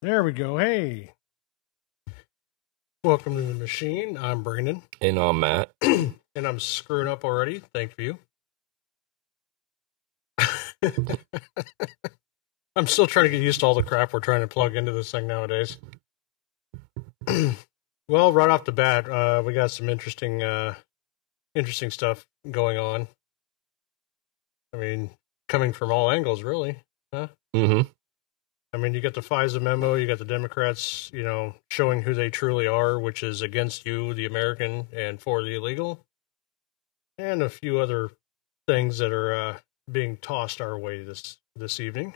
There we go. Hey, welcome to the machine. I'm Brandon, And I'm Matt. and I'm screwing up already. Thank you. I'm still trying to get used to all the crap we're trying to plug into this thing nowadays. Well, right off the bat, we got some interesting stuff going on. I mean, coming from all angles, really, huh? Mm-hmm. I mean, you got the FISA memo, you got the Democrats, showing who they truly are, which is against you, the American, and for the illegal, and a few other things that are being tossed our way this evening.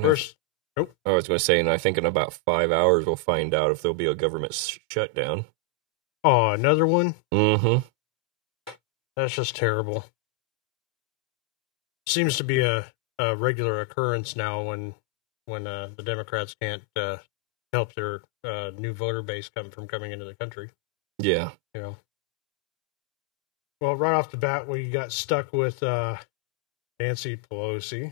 First, I was going to say, and I think in about 5 hours we'll find out if there'll be a government shutdown. oh, another one. Mm-hmm. That's just terrible. Seems to be a regular occurrence now when the Democrats can't help their new voter base from coming into the country. Yeah. Well, right off the bat, we got stuck with Nancy Pelosi.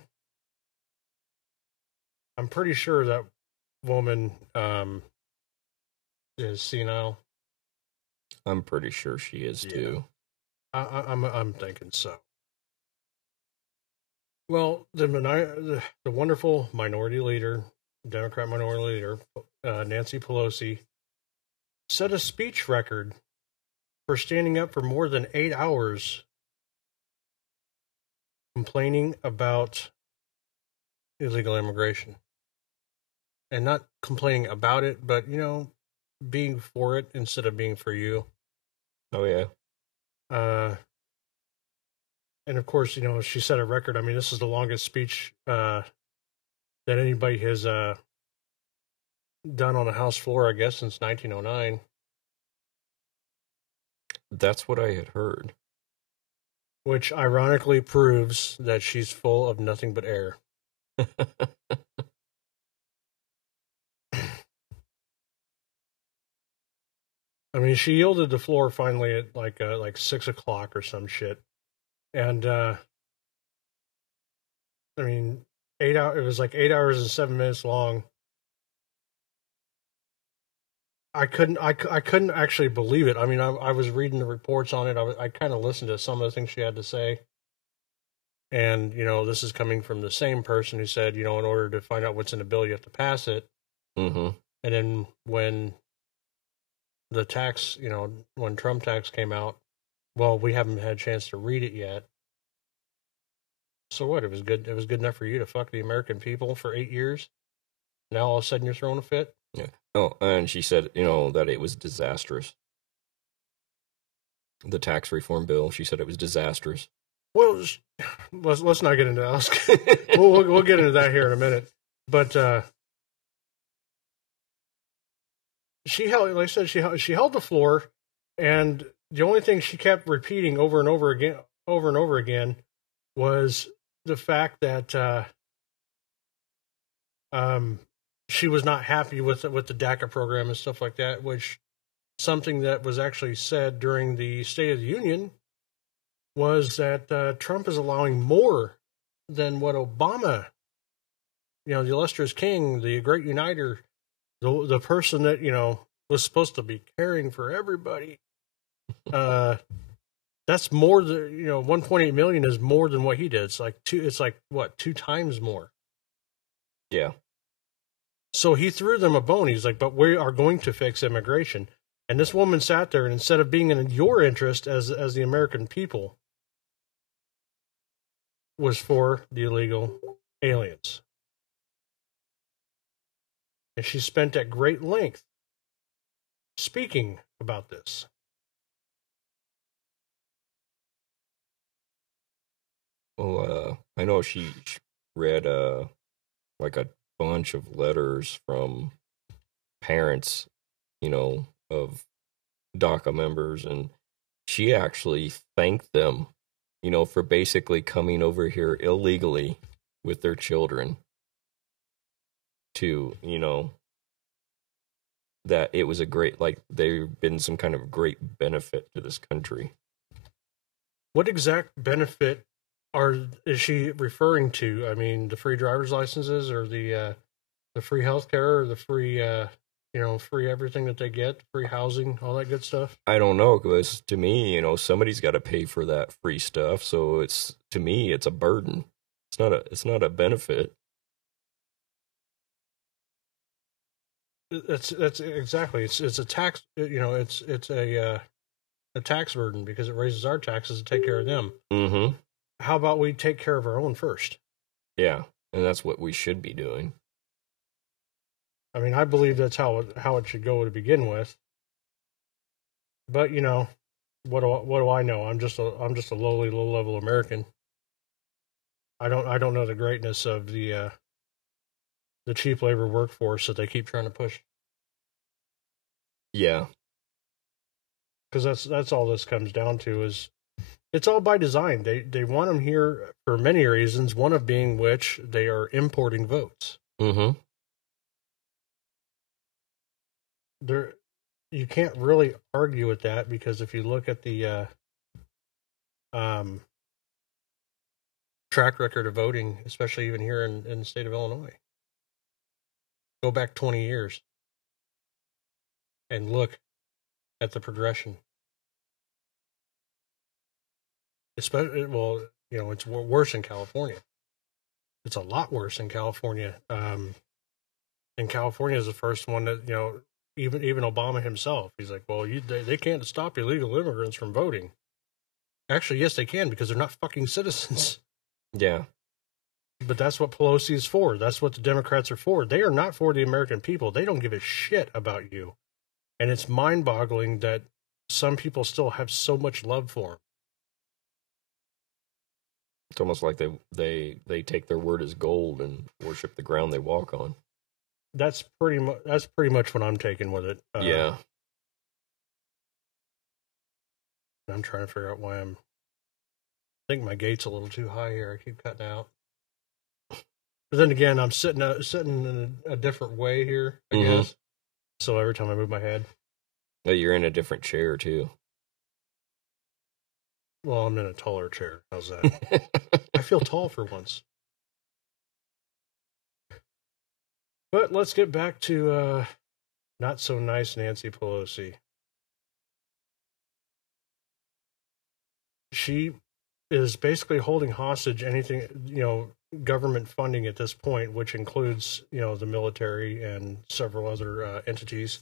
I'm pretty sure that woman is senile. I'm pretty sure she is too. I'm thinking so. Well, the wonderful minority leader, Democrat minority leader, Nancy Pelosi, set a speech record for standing up for more than 8 hours complaining about illegal immigration. And not complaining about it, but, being for it instead of being for you. Oh, yeah. And of course, she set a record. I mean, this is the longest speech that anybody has done on the House floor, I guess, since 1909. That's what I had heard. Which ironically proves that she's full of nothing but air. I mean, she yielded the floor finally at like 6 o'clock or some shit. And, I mean, 8 hours, it was like 8 hours and 7 minutes long. I couldn't actually believe it. I mean, I was reading the reports on it. I kind of listened to some of the things she had to say. And, this is coming from the same person who said, in order to find out what's in the bill, you have to pass it. Mm-hmm. And then when the tax, when Trump tax came out, well, we haven't had a chance to read it yet. So what? It was good enough for you to fuck the American people for 8 years? Now all of a sudden you're throwing a fit? Yeah. Oh, and she said, that it was disastrous. The tax reform bill, she said it was disastrous. Well, let's not get into that. We'll get into that here in a minute. But she held, like I said, she held the floor, and the only thing she kept repeating over and over again was the fact that she was not happy with the DACA program and stuff like that, which something that was actually said during the State of the Union was that Trump is allowing more than what Obama, the illustrious king, the great uniter, the person that, was supposed to be caring for everybody. That's more than, 1.8 million is more than what he did. It's like two times more. Yeah. So he threw them a bone. He's like, but we are going to fix immigration. And this woman sat there, and instead of being in your interest as the American people, was for the illegal aliens. And she spent at great length speaking about this. Well, I know she read like a bunch of letters from parents, of DACA members, and she actually thanked them, for basically coming over here illegally with their children to, that it was a great, like, they've been some kind of great benefit to this country. What exact benefit is she referring to? I mean, the free driver's licenses or the The free healthcare, or the free, free everything that they get, free housing, all that good stuff. I don't know, because to me, somebody's got to pay for that free stuff. So to me, it's a burden. It's not a benefit. That's exactly. It's a tax. It's a tax burden because it raises our taxes to take care of them. Mm-hmm. How about we take care of our own first? Yeah, and that's what we should be doing. I mean, I believe that's how it should go to begin with. But what do I know? I'm just a lowly, low level American. I don't know the greatness of the cheap labor workforce that they keep trying to push. Yeah, because that's all this comes down to. Is it's all by design. They want them here for many reasons. One of being which they are importing votes. Mm-hmm. You can't really argue with that, because if you look at the track record of voting, especially even here in the state of Illinois, go back 20 years and look at the progression. Especially, well, it's worse in California. It's a lot worse in California. And California is the first one that, even Obama himself, he's like, well, they can't stop illegal immigrants from voting. Actually, yes, they can, because they're not fucking citizens. Yeah. But that's what Pelosi is for. That's what the Democrats are for. They are not for the American people. They don't give a shit about you. And it's mind-boggling that some people still have so much love for them. It's almost like they take their word as gold and worship the ground they walk on. That's pretty much what I'm taking with it. Yeah. I'm trying to figure out why I think my gate's a little too high here. I keep cutting out. But then again, I'm sitting in a different way here, I guess. So every time I move my head. Oh, you're in a different chair too. Well, I'm in a taller chair. How's that? I feel tall for once. But let's get back to not so nice Nancy Pelosi. She is basically holding hostage anything, government funding at this point, which includes, the military and several other entities.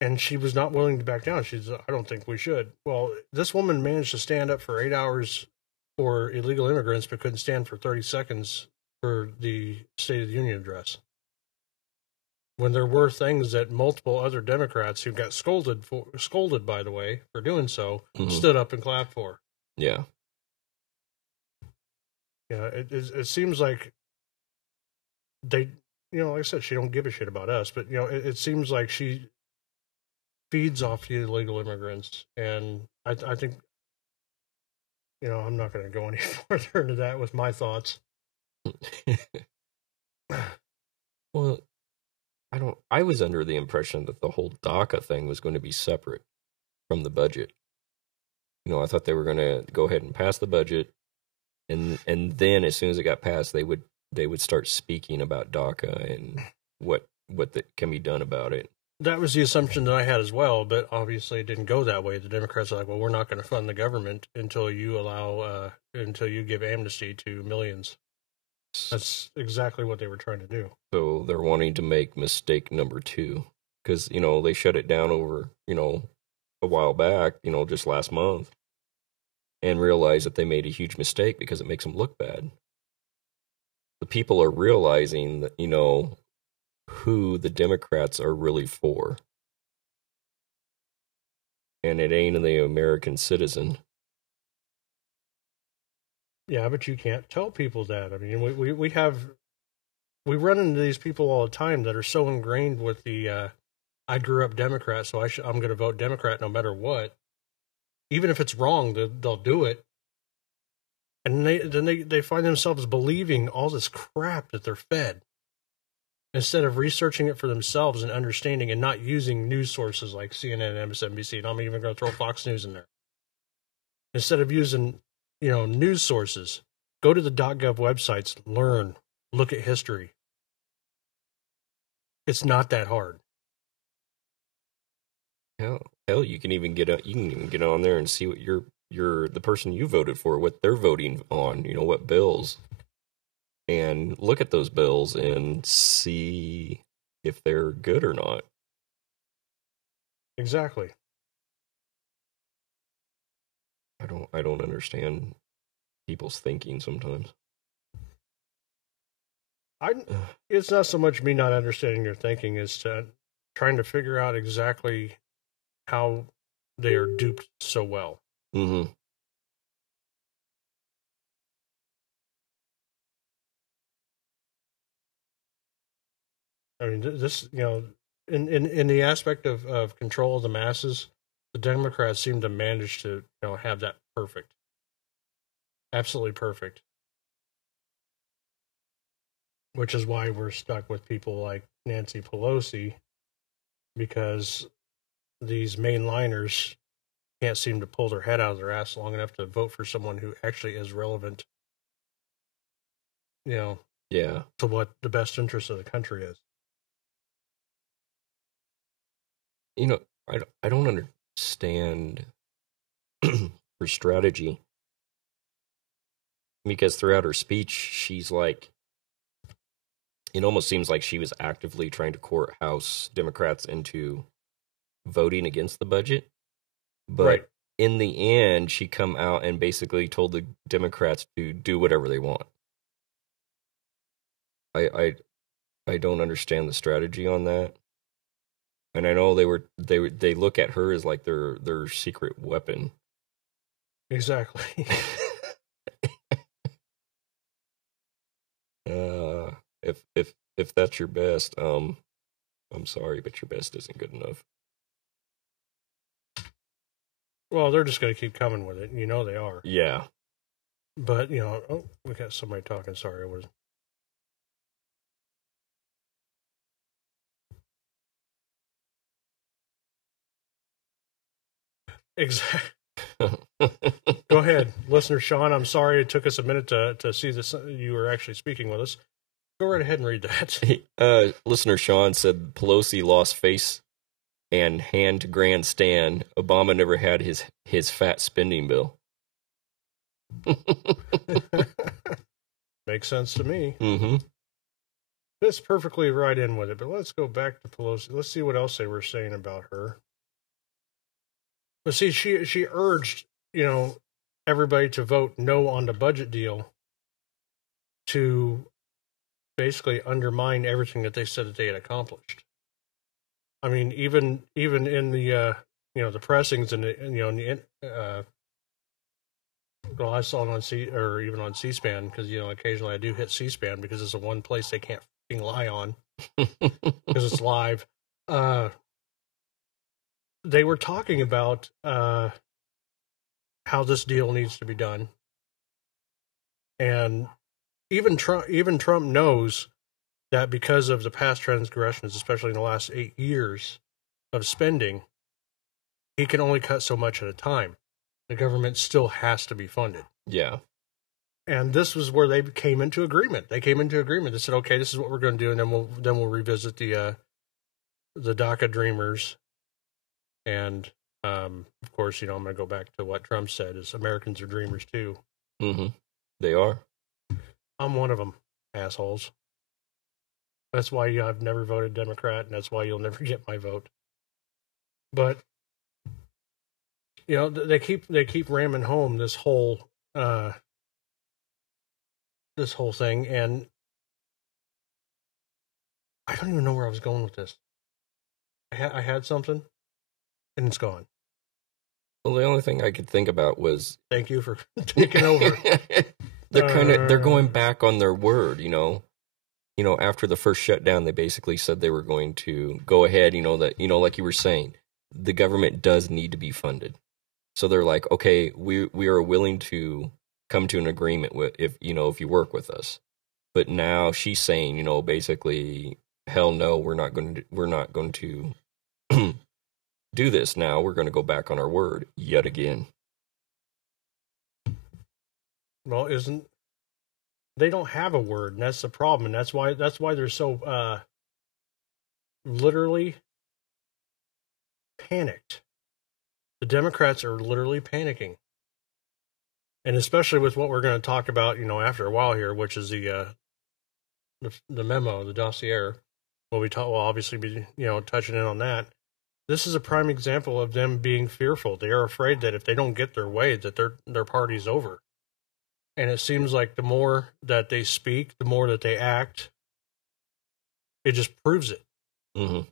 And she was not willing to back down. She's, I don't think we should. Well, this woman managed to stand up for 8 hours for illegal immigrants, but couldn't stand for 30 seconds for the State of the Union address. When there were things that multiple other Democrats who got scolded, by the way, for doing so, stood up and clapped for. Yeah. Yeah, it seems like they, like I said, she don't give a shit about us, but, it seems like she feeds off the illegal immigrants. And I think, I'm not going to go any further into that with my thoughts. Well, I was under the impression that the whole DACA thing was going to be separate from the budget. I thought they were going to go ahead and pass the budget, and then as soon as it got passed, they would start speaking about DACA and what can be done about it. That was the assumption that I had as well, but obviously it didn't go that way. The Democrats are like, well, we're not going to fund the government until you give amnesty to millions. That's exactly what they were trying to do. So they're wanting to make mistake number 2, because, they shut it down over, a while back, just last month, and realized that they made a huge mistake because it makes them look bad. The people are realizing that, who the Democrats are really for. And it ain't the American citizen. Yeah, but you can't tell people that. I mean, we run into these people all the time that are so ingrained with the I grew up Democrat, so I'm going to vote Democrat no matter what. Even if it's wrong, they'll do it. And they find themselves believing all this crap that they're fed, instead of researching it for themselves and understanding, and not using news sources like CNN and MSNBC. And I'm even going to throw Fox News in there. Instead of using news sources, go to the .gov websites, learn, look at history. It's not that hard. Hell, you can even get on there and see what the person you voted for, what they're voting on. You know, what bills, and look at those bills and see if they're good or not. Exactly. I don't understand people's thinking sometimes. It's not so much me not understanding your thinking as to trying to figure out exactly how they are duped so well. Mm-hmm. I mean, this, you know, in the aspect of control of the masses, the Democrats seem to manage to, you know, have that perfect, absolutely perfect. Which is why we're stuck with people like Nancy Pelosi, because these mainliners can't seem to pull their head out of their ass long enough to vote for someone who actually is relevant, you know, Yeah. to what the best interest of the country is. You know, I don't understand her strategy, because throughout her speech, she's like, it almost seems like she was actively trying to court House Democrats into voting against the budget. But Right. in the end, she come out and basically told the Democrats to do whatever they want. I don't understand the strategy on that. And I know they look at her as like their secret weapon. Exactly. If that's your best, I'm sorry, but your best isn't good enough. Well, they're just going to keep coming with it. You know they are. Yeah. But, you know, oh, we got somebody talking. Sorry, I was. Exactly. Go ahead, listener Sean. I'm sorry it took us a minute to see this. You were actually speaking with us. Go right ahead and read that. Listener Sean said Pelosi lost face and hand to grandstand. Obama never had his fat spending bill. Makes sense to me. Mm-hmm. Fits perfectly right in with it. But let's go back to Pelosi. Let's see what else they were saying about her. But see, she urged, you know, everybody to vote no on the budget deal to basically undermine everything that they said that they had accomplished. I mean, even in the you know, the pressings and the, you know, in the well, I saw it on even on C-SPAN, because, you know, occasionally I do hit C-SPAN because it's the one place they can't fucking lie on because it's live. They were talking about how this deal needs to be done, and even Trump knows that because of the past transgressions, especially in the last 8 years of spending, he can only cut so much at a time. The government still has to be funded. Yeah. And this was where they came into agreement. They said, "Okay, this is what we're going to do, and then we'll revisit the DACA Dreamers." And of course, you know, I'm going to go back to what Trump said: "Is Americans are dreamers too." Mm-hmm. They are. I'm one of them, assholes. That's why I've never voted Democrat, and that's why you'll never get my vote. But you know, they keep ramming home this whole thing, and I don't even know where I was going with this. I had something, and it's gone. Well, the only thing I could think about was, thank you for taking over. They're going back on their word, you know. You know, after the first shutdown, they basically said they were going to go ahead, you know, that, you know, like you were saying, the government does need to be funded. So they're like, okay, we are willing to come to an agreement with, if you work with us. But now she's saying, you know, basically, hell no, we're not going to do this now. We're going to go back on our word yet again. Well, they don't have a word, and that's the problem, and that's why they're so literally panicked. The Democrats are literally panicking. And especially with what we're going to talk about, after a while here, which is the memo, the dossier. We'll obviously be, touching in on that. This is a prime example of them being fearful. They are afraid that if they don't get their way, that their party's over. And it seems like the more that they speak, the more that they act, it just proves it. Mm-hmm.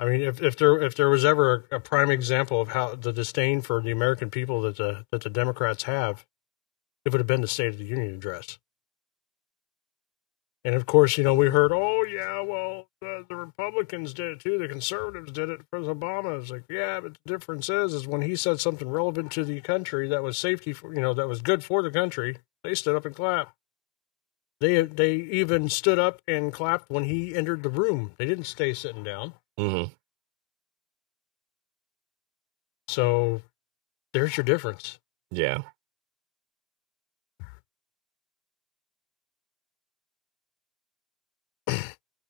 I mean, if there was ever a prime example of how the disdain for the American people that the Democrats have, it would have been the State of the Union address. And of course, we heard, oh yeah, well, the Republicans did it too, the conservatives did it for Obama. It's like, yeah, but the difference is when he said something relevant to the country that was safety for, that was good for the country, they stood up and clapped. They even stood up and clapped when he entered the room. They didn't stay sitting down. Mm-hmm. So there's your difference. Yeah.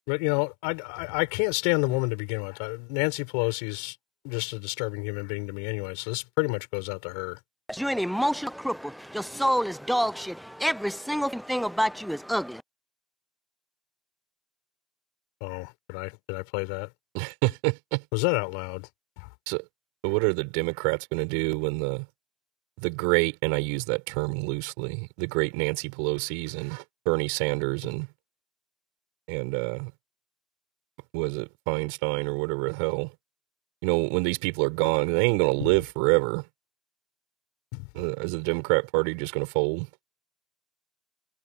But, I can't stand the woman to begin with. Nancy Pelosi's just a disturbing human being to me anyway, so this pretty much goes out to her. You're an emotional cripple. Your soul is dog shit. Every single thing about you is ugly. Oh, did I play that? Was that out loud? So what are the Democrats going to do when the great, and I use that term loosely, the great Nancy Pelosi's and Bernie Sanders and was it Feinstein or whatever the hell? When these people are gone, they ain't going to live forever. Is the Democrat Party just going to fold?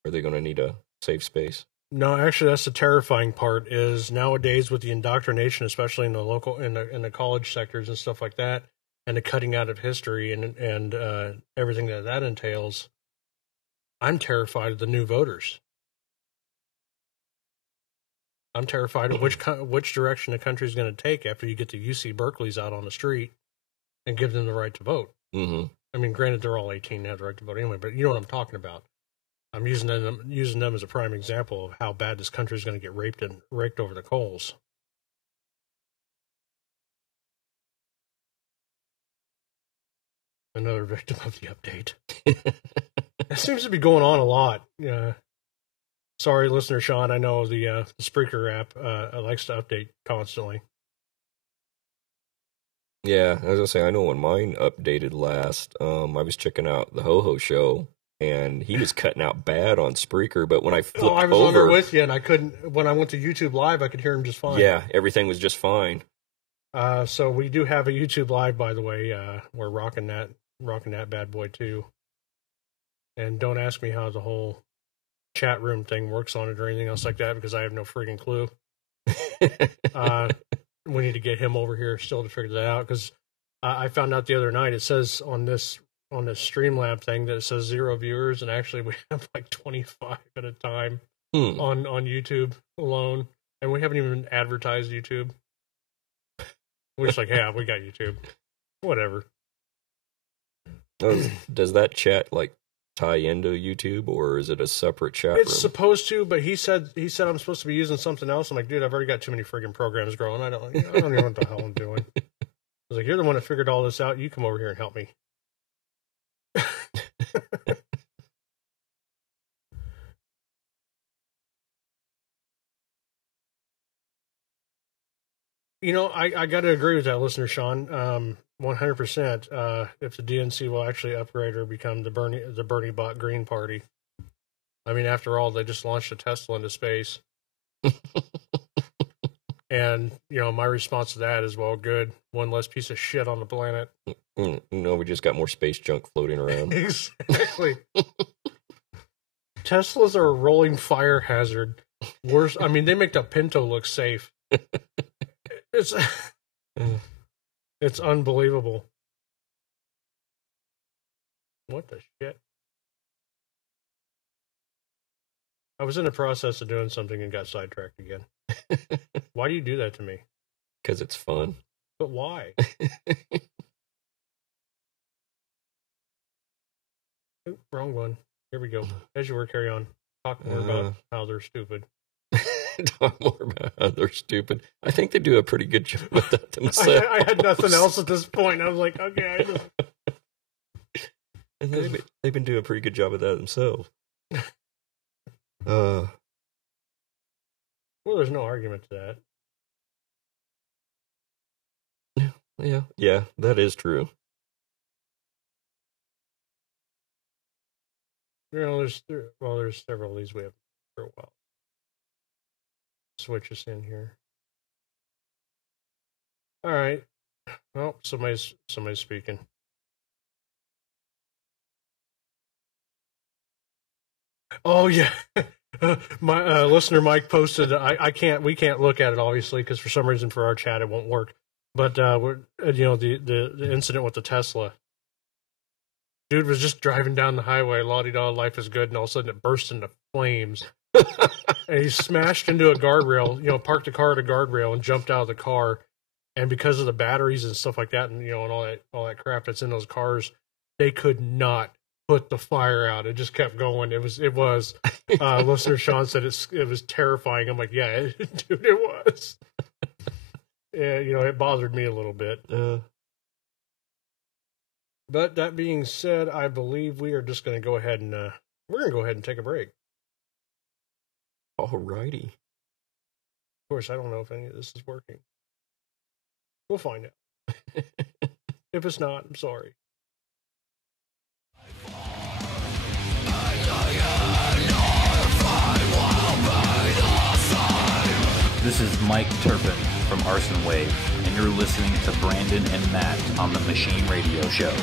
Are they going to need a safe space? No, actually, that's the terrifying part. Is nowadays with the indoctrination, especially in the local, in the college sectors and stuff like that, and the cutting out of history and everything that entails. I'm terrified of the new voters. I'm terrified of which direction the country's going to take after you get the UC Berkeley's out on the street and give them the right to vote. Mm-hmm. I mean, granted, they're all 18 and have the right to vote anyway, but you know what I'm talking about. I'm using them as a prime example of how bad this country is going to get raked over the coals. Another victim of the update. It seems to be going on a lot. Sorry, listener Sean. I know the Spreaker app likes to update constantly. Yeah, as I say, I know when mine updated last, I was checking out the Ho-Ho show, and he was cutting out bad on Spreaker, but when I flipped over... I was on there with you, and I couldn't... When I went to YouTube Live, I could hear him just fine. Yeah, everything was just fine. So we do have a YouTube Live, by the way. We're rocking that bad boy, too. And don't ask me how the whole chat room thing works on it or anything else like that, because I have no freaking clue. We need to get him over here still to figure that out, because I found out the other night, it says on this Streamlab thing that it says 0 viewers, and actually we have like 25 at a time on YouTube alone, and we haven't even advertised YouTube. We're just like, yeah, we got YouTube. Whatever. Does that chat like tie into YouTube, or is it a separate chat room? It's supposed to, but he said I'm supposed to be using something else. I'm like, dude, I've already got too many friggin' programs growing. I don't know what the hell I'm doing. I was like, you're the one that figured all this out. You come over here and help me. I got to agree with that, listener Sean. 100%. If the DNC will actually upgrade or become the Bernie bot Green Party. I mean, after all, they just launched a Tesla into space. And, my response to that is, well, good. One less piece of shit on the planet. No, we just got more space junk floating around. Exactly. Teslas are a rolling fire hazard. Worse, I mean, they make the Pinto look safe. It's unbelievable. What the shit? I was in the process of doing something and got sidetracked again. Why do you do that to me? Because it's fun. But why? Ooh, wrong one. Here we go. As you were, carry on. Talk more about how they're stupid. talk more about how they're stupid. I think they do a pretty good job with that themselves. I had nothing else at this point. I was like, okay. And they've been doing a pretty good job of that themselves. Well, there's no argument to that. Yeah, that is true. There's several of these we have for a while. Switch us in here. All right. Well, somebody's speaking. Oh yeah, my listener Mike posted. We can't look at it obviously because for some reason for our chat it won't work. But the incident with the Tesla. Dude was just driving down the highway, la-di-da, life is good, and all of a sudden it burst into flames. And he smashed into a guardrail, parked the car at a guardrail and jumped out of the car. And because of the batteries and stuff like that, and and all that crap that's in those cars, they could not put the fire out. It just kept going. It was listener Sean said it was terrifying. I'm like, yeah, dude, it was. Yeah, it bothered me a little bit. But that being said, I believe we are just going to go ahead and take a break. Alrighty. Of course, I don't know if any of this is working. We'll find out. If it's not, I'm sorry. This is Mike Turpin from Arson Wave, and you're listening to Brandon and Matt on the Machine Radio Show.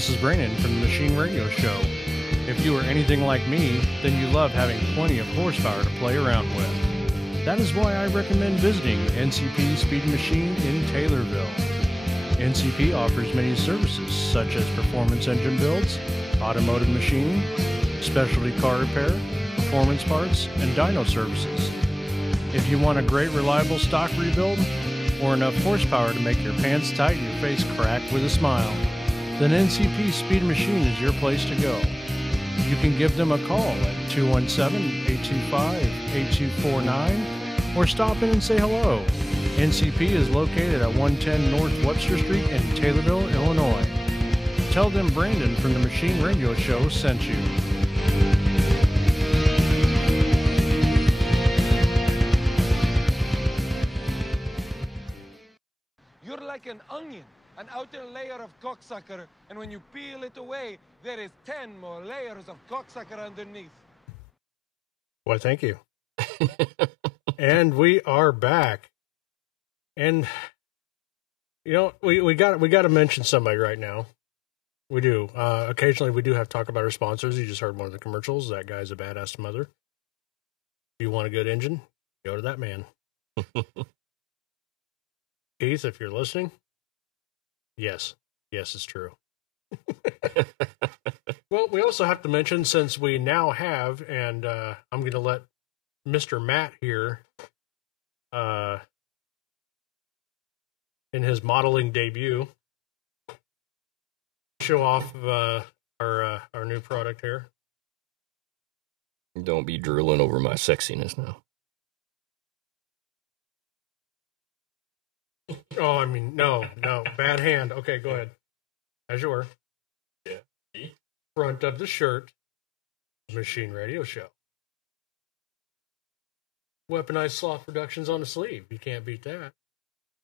this is Brandon from the Machine Radio Show. If you are anything like me, then you love having plenty of horsepower to play around with. That is why I recommend visiting NCP Speed Machine in Taylorville. NCP offers many services such as performance engine builds, automotive machining, specialty car repair, performance parts, and dyno services. If you want a great reliable stock rebuild, or enough horsepower to make your pants tight and your face crack with a smile, then NCP Speed Machine is your place to go. You can give them a call at 217-825-8249 or stop in and say hello. NCP is located at 110 North Webster Street in Taylorville, Illinois. Tell them Brandon from the Machine Radio Show sent you. You're like an onion, an outer layer of cocksucker, and when you peel it away, there is 10 more layers of cocksucker underneath. Well, thank you. And we are back. And you know, we got to mention somebody right now. We do. Occasionally we do have to talk about our sponsors. You just heard one of the commercials. That guy's a badass mother. If you want a good engine, go to that man. Keith, if you're listening, yes, it's true. Well, we also have to mention, since we now have, and I'm going to let Mr. Matt here, in his modeling debut, show off our new product here. Don't be drooling over my sexiness now. Oh, I mean, no, bad hand. Okay, go ahead. As you were. Yeah. See? Front of the shirt, Machine Radio Show. Weaponized Sloth Productions on the sleeve. You can't beat that.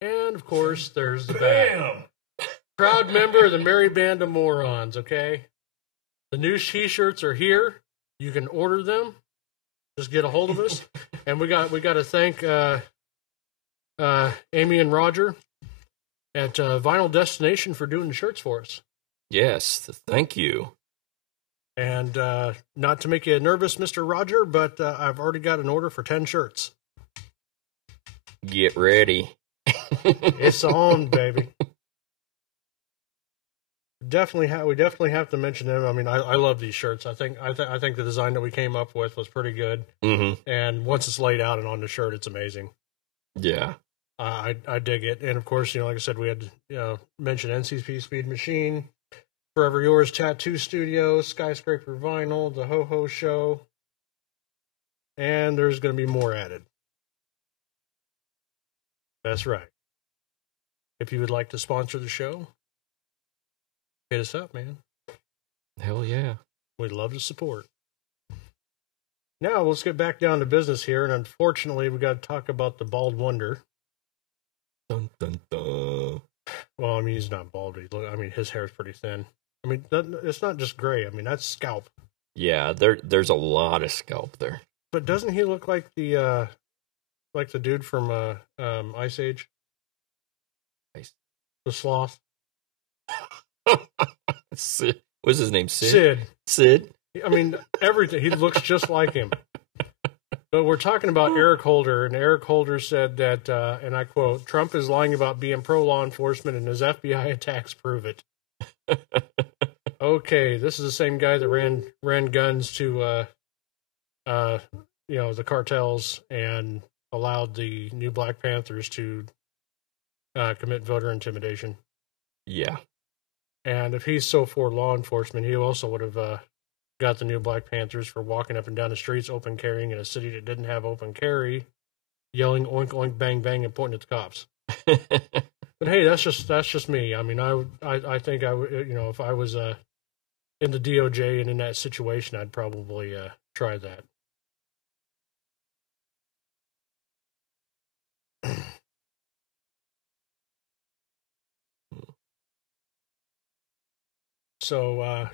And, of course, there's the bag. Proud member of the Merry Band of Morons, okay? The new t-shirts are here. You can order them. Just get a hold of us. And we got to thank Amy and Roger at Vinyl Destination for doing the shirts for us. Yes, thank you. And not to make you nervous, Mr. Roger, but I've already got an order for 10 shirts. Get ready. It's on, baby. We definitely have to mention them. I mean, I love these shirts. I think the design that we came up with was pretty good. Mm-hmm. And once it's laid out and on the shirt, it's amazing. Yeah. I dig it. And of course, like I said, we had to mention NCP Speed Machine, Forever Yours Tattoo Studio, Skyscraper Vinyl, the Ho Ho Show, and there's going to be more added. That's right. If you would like to sponsor the show, hit us up, man. Hell yeah. We'd love to support. Now, let's get back down to business here, and unfortunately, we got to talk about the Bald Wonder. Dun, dun, dun. Well, I mean, he's not bald. His hair's pretty thin. I mean, it's not just gray. I mean, that's scalp. Yeah, there's a lot of scalp there. But doesn't he look like the dude from Ice Age? The sloth. Sid. What's his name? Sid. I mean, everything. He looks just like him. But we're talking about Eric Holder, and Eric Holder said that, and I quote, "Trump is lying about being pro-law enforcement, and his FBI attacks prove it." Okay, this is the same guy that ran guns to, the cartels and allowed the new Black Panthers to commit voter intimidation. Yeah. And if he's so for law enforcement, he also would have got the new Black Panthers for walking up and down the streets open carrying in a city that didn't have open carry, yelling oink oink bang bang and pointing at the cops. But hey, that's just me. I mean, I think I would, if I was in the DOJ and in that situation, I'd probably try that. So,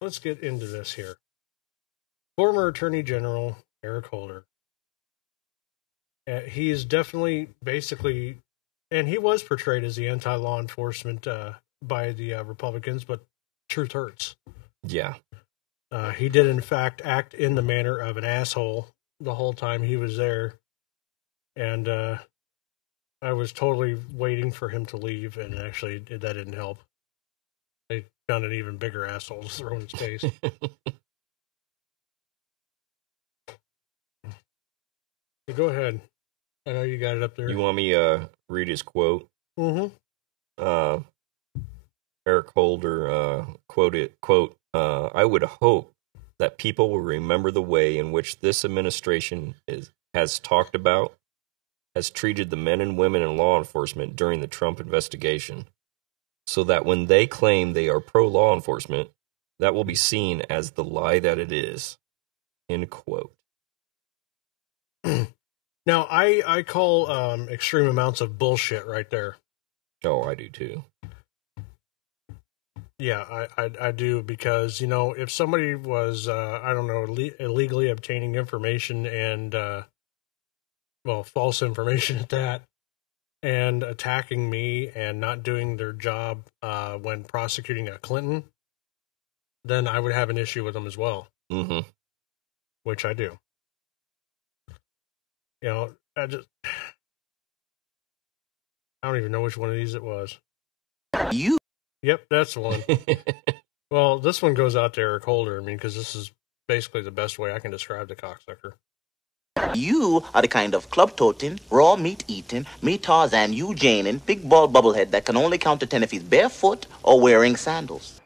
let's get into this here. Former Attorney General Eric Holder. He is definitely, basically, and he was portrayed as the anti-law enforcement by the Republicans, but truth hurts. Yeah. He did, in fact, act in the manner of an asshole the whole time he was there. And I was totally waiting for him to leave, and actually that didn't help. They found an even bigger asshole to throw in his face. Go ahead. I know you got it up there. You want me read his quote? Mm-hmm. Eric Holder quote, I would hope that people will remember the way in which this administration has treated the men and women in law enforcement during the Trump investigation, so that when they claim they are pro-law enforcement, that will be seen as the lie that it is. End quote. Now, I call extreme amounts of bullshit right there. Oh, I do too. Yeah, I do, because, you know, if somebody was, illegally obtaining information and, false information at that, and attacking me and not doing their job when prosecuting a Clinton, then I would have an issue with them as well. Mm-hmm. Which I do. You know, I don't even know which one of these it was. You. Yep, that's the one. Well, this one goes out to Eric Holder, because this is basically the best way I can describe the cocksucker. You are the kind of club-toting, raw meat-eating, me-Tarzan, you-Janin, big ball bubblehead that can only count to 10 if he's barefoot or wearing sandals.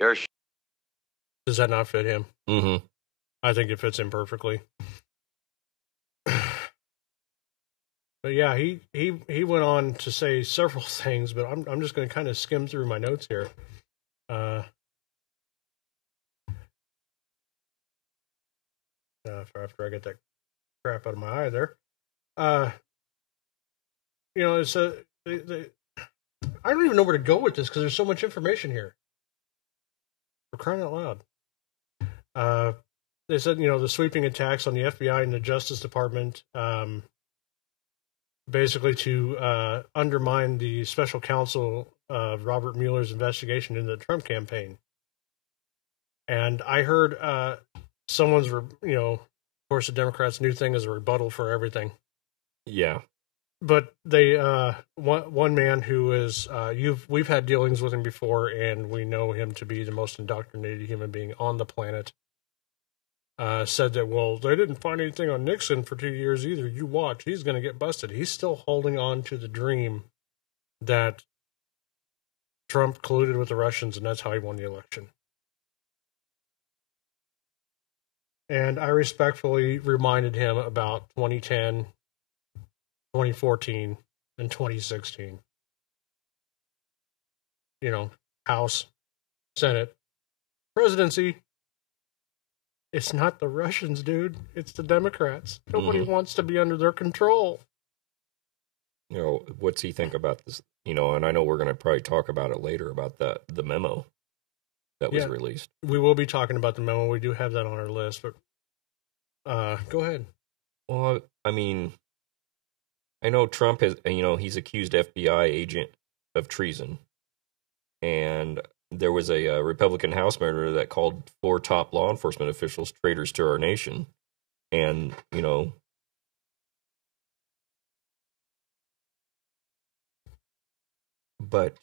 Does that not fit him? Mm-hmm. I think it fits him perfectly. But yeah, he went on to say several things, but I'm just going to kind of skim through my notes here. After I get that crap out of my eye there, you know, it's I don't even know where to go with this because there's so much information here. For crying out loud. They said, you know, the sweeping attacks on the FBI and the Justice Department, basically to undermine the special counsel of Robert Mueller's investigation into the Trump campaign. And I heard someone's, you know, of course, the Democrats' new thing is a rebuttal for everything. Yeah. But they, one man who is, we've had dealings with him before, and we know him to be the most indoctrinated human being on the planet. Said that, well, they didn't find anything on Nixon for 2 years either. You watch, he's going to get busted. He's still holding on to the dream that Trump colluded with the Russians, and that's how he won the election. And I respectfully reminded him about 2010, 2014, and 2016. You know, House, Senate, presidency. It's not the Russians, dude. It's the Democrats. Nobody wants to be under their control. You know, what's he think about this? You know, and I know we're going to probably talk about it later about the memo that was released. We will be talking about the memo. We do have that on our list, but go ahead. Well, I mean, I know Trump has, you know, he's accused FBI agent of treason. And there was a Republican House member that called 4 top law enforcement officials traitors to our nation. And, you know, but,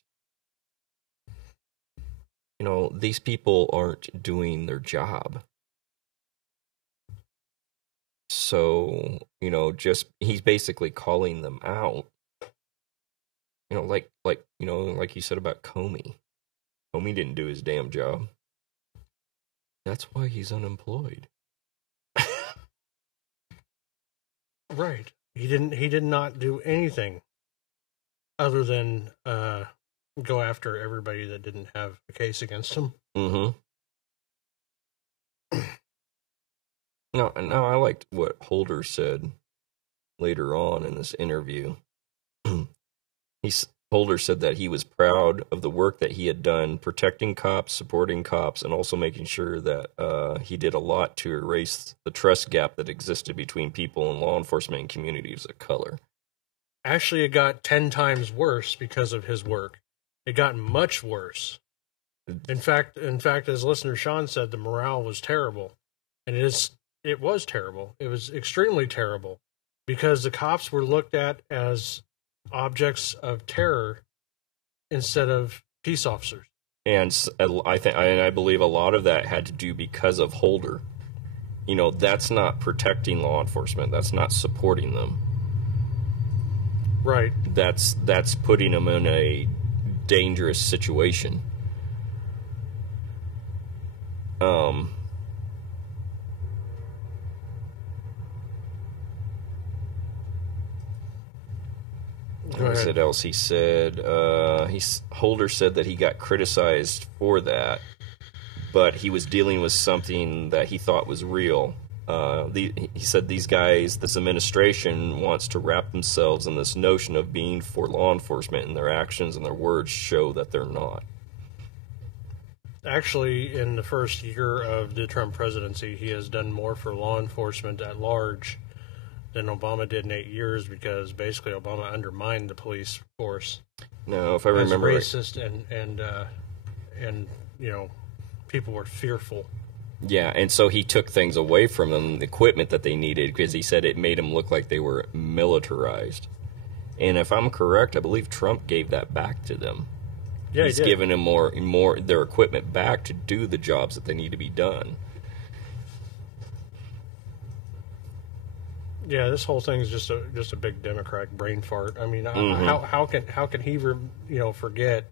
you know, these people aren't doing their job. So, you know, just, he's basically calling them out. You know, like you know, like you said about Comey. Comey didn't do his damn job. That's why he's unemployed. Right. He did not do anything other than go after everybody that didn't have a case against him. Mm-hmm. No, I liked what Holder said later on in this interview. Holder said that he was proud of the work that he had done protecting cops, supporting cops, and also making sure that he did a lot to erase the trust gap that existed between people in law enforcement and communities of color. Actually, it got 10 times worse because of his work. It got much worse In fact, as listener Sean said, the morale was terrible, and it was terrible. It was extremely terrible because the cops were looked at as objects of terror instead of peace officers. And I believe a lot of that had to do because of Holder. You know, that's not protecting law enforcement. That's not supporting them. Right. That's putting them in a dangerous situation. What was it else he said? Holder said that he got criticized for that, but he was dealing with something that he thought was real. He said these guys, this administration, wants to wrap themselves in this notion of being for law enforcement, and their actions and their words show that they're not. Actually, in the first year of the Trump presidency, he has done more for law enforcement at large than Obama did in 8 years, because basically Obama undermined the police force. No, if I remember right, racist and you know, people were fearful. Yeah, and so he took things away from them, the equipment that they needed, because he said it made them look like they were militarized. And if I'm correct, I believe Trump gave that back to them. Yeah, he's given them more their equipment back to do the jobs that they need to be done. Yeah, this whole thing is just a big Democrat brain fart. I mean, how can he forget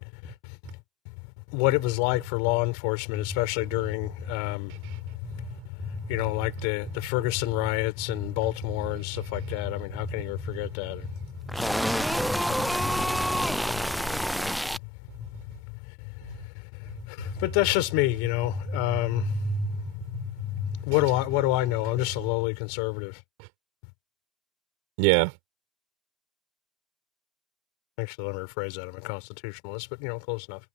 what it was like for law enforcement, especially during like the Ferguson riots in Baltimore and stuff like that. I mean, how can he ever forget that? But that's just me, you know. What do I know? I'm just a lowly conservative. Yeah. Actually, let me rephrase that. I'm a constitutionalist, but, close enough.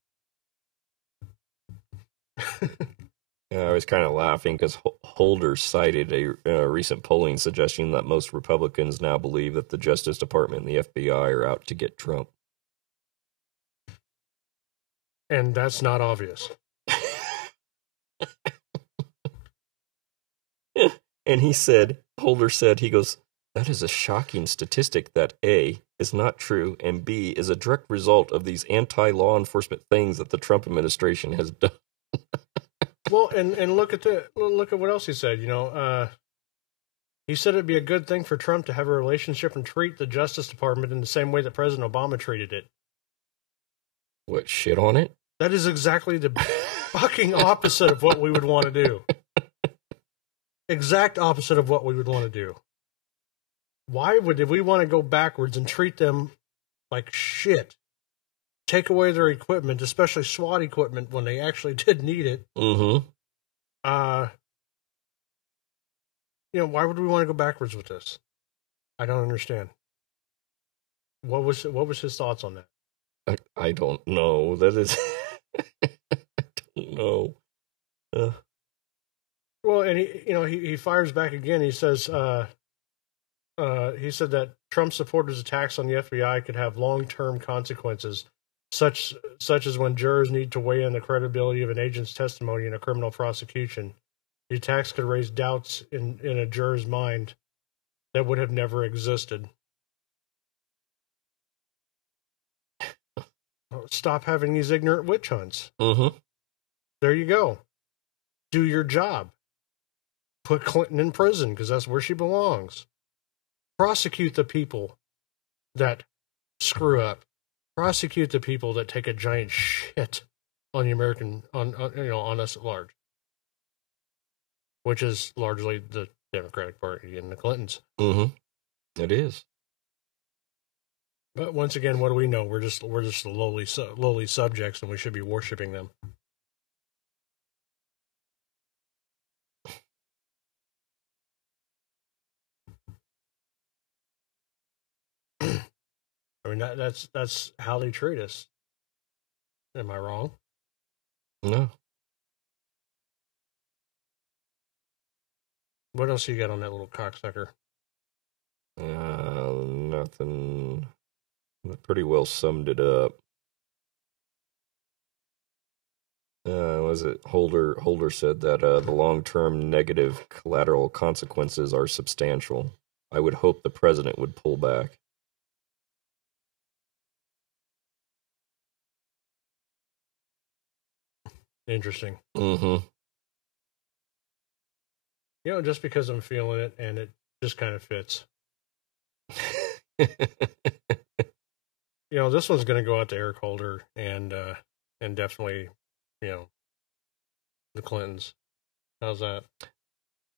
Yeah, I was kind of laughing because Holder cited a recent polling suggesting that most Republicans now believe that the Justice Department and the FBI are out to get Trump. And that's not obvious. And Holder said, he goes, that is a shocking statistic that A, is not true, and B, is a direct result of these anti-law enforcement things that the Trump administration has done. Well, and look at what else he said. He said it'd be a good thing for Trump to have a relationship and treat the Justice Department in the same way that President Obama treated it. What, shit on it? That is exactly the fucking opposite of what we would want to do. Exact opposite of what we would want to do. Why would we want to go backwards and treat them like shit? Take away their equipment, especially SWAT equipment, when they actually did need it. Mm-hmm. Why would we want to go backwards with this? I don't understand. What was his thoughts on that? I don't know. That is, I don't know. Well, and he fires back again. He says, he said that Trump supporters' attacks on the FBI could have long-term consequences, such as when jurors need to weigh in the credibility of an agent's testimony in a criminal prosecution. The attacks could raise doubts in a juror's mind that would have never existed. Stop having these ignorant witch hunts. Mm-hmm. There you go. Do your job. Put Clinton in prison, because that's where she belongs. Prosecute the people that screw up. Prosecute the people that take a giant shit on the American, on us at large, which is largely the Democratic Party and the Clintons. Mm-hmm. It is. But once again, what do we know? We're just lowly subjects, and we should be worshiping them. I mean, that's how they treat us. Am I wrong? No. What else you got on that little cocksucker? Nothing. That pretty well summed it up. Was it Holder said that the long-term negative collateral consequences are substantial. I would hope the president would pull back. Interesting. Mm-hmm. You know, just because I'm feeling it and it just kind of fits. You know, this one's going to go out to Eric Holder and definitely, you know, the Clintons. How's that?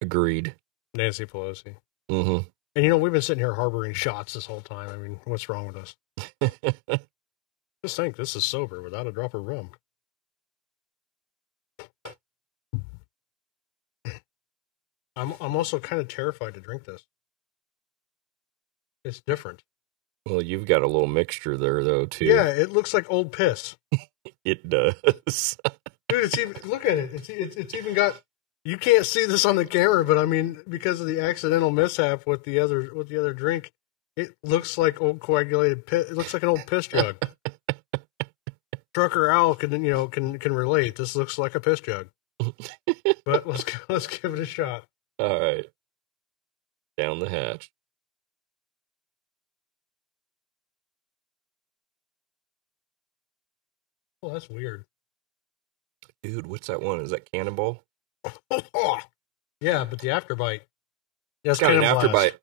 Agreed. Nancy Pelosi. Mm-hmm. And, you know, we've been sitting here harboring shots this whole time. I mean, what's wrong with us? Just think, this is sober without a drop of rum. I'm also kind of terrified to drink this. It's different. Well, you've got a little mixture there, though, too. Yeah, it looks like old piss. It does. Dude, it's even, look at it. It's even got, you can't see this on the camera, but I mean, because of the accidental mishap with the other drink, it looks like old coagulated piss. It looks like an old piss jug. Trucker Al can relate. This looks like a piss jug. But let's give it a shot. All right. Down the hatch. Oh, that's weird. Dude, what's that one? Is that Cannonball? Yeah, but the afterbite. Yeah, It's got an afterbite.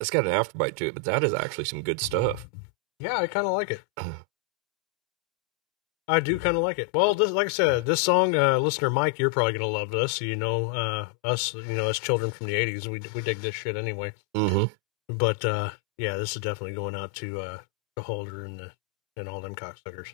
It's got an afterbite to it, but that is actually some good stuff. Yeah, I kind of like it. I do kind of like it. Well, like I said, this song, listener Mike, you're probably going to love this. You know, us children from the 80s, we dig this shit anyway. Mm-hmm. But, yeah, this is definitely going out to Holder and all them cocksuckers.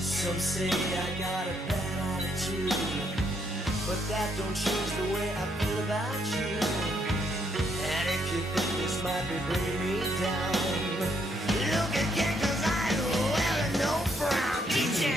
Some say I got a bad attitude, but that don't change the way I feel about you. And if you think this might be bringing me down, look again, 'cause I wear no frown. Teach ya.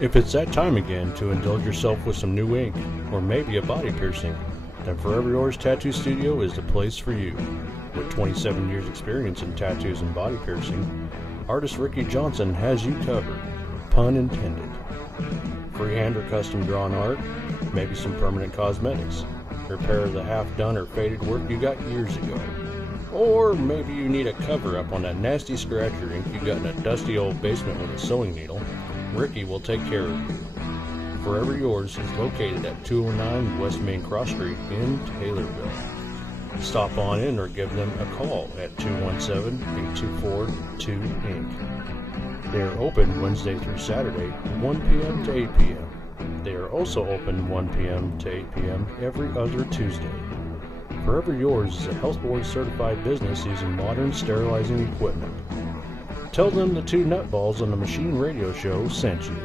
If it's that time again to indulge yourself with some new ink, or maybe a body piercing, then Forever Yours Tattoo Studio is the place for you. With 27 years experience in tattoos and body piercing, artist Ricky Johnson has you covered, pun intended. Freehand or custom drawn art, maybe some permanent cosmetics, repair the half-done or faded work you got years ago. Or maybe you need a cover-up on that nasty scratcher ink you got in a dusty old basement with a sewing needle. Ricky will take care of you. Forever Yours is located at 209 West Main Cross Street in Taylorville. Stop on in or give them a call at 217-824-2INK. They are open Wednesday through Saturday, 1 p.m. to 8 p.m. They are also open 1 p.m. to 8 p.m. every other Tuesday. Forever Yours is a health board certified business using modern sterilizing equipment. Tell them the two nutballs on the Machine Radio Show sent you.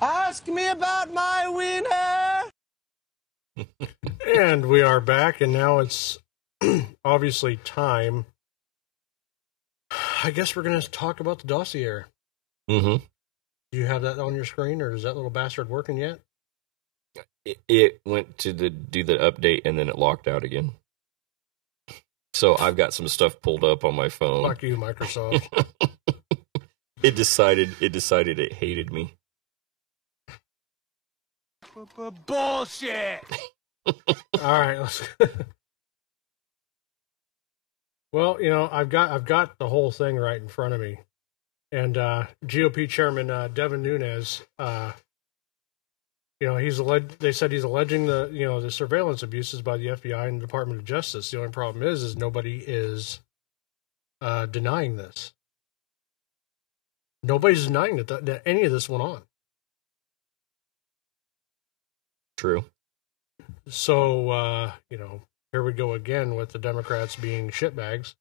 Ask me about my wiener. And we are back, and now it's obviously time. I guess we're going to talk about the dossier. Mm-hmm. Do you have that on your screen, or is that little bastard working yet? It went to do the update, and then it locked out again. So I've got some stuff pulled up on my phone. Fuck you, Microsoft. It decided it hated me. Bullshit! All right, let's. Well, I've got the whole thing right in front of me, and GOP Chairman Devin Nunes, they said he's alleging the surveillance abuses by the FBI and the Department of Justice. The only problem is nobody is denying this. Nobody's denying that any of this went on. True. So, here we go again with the Democrats being shitbags.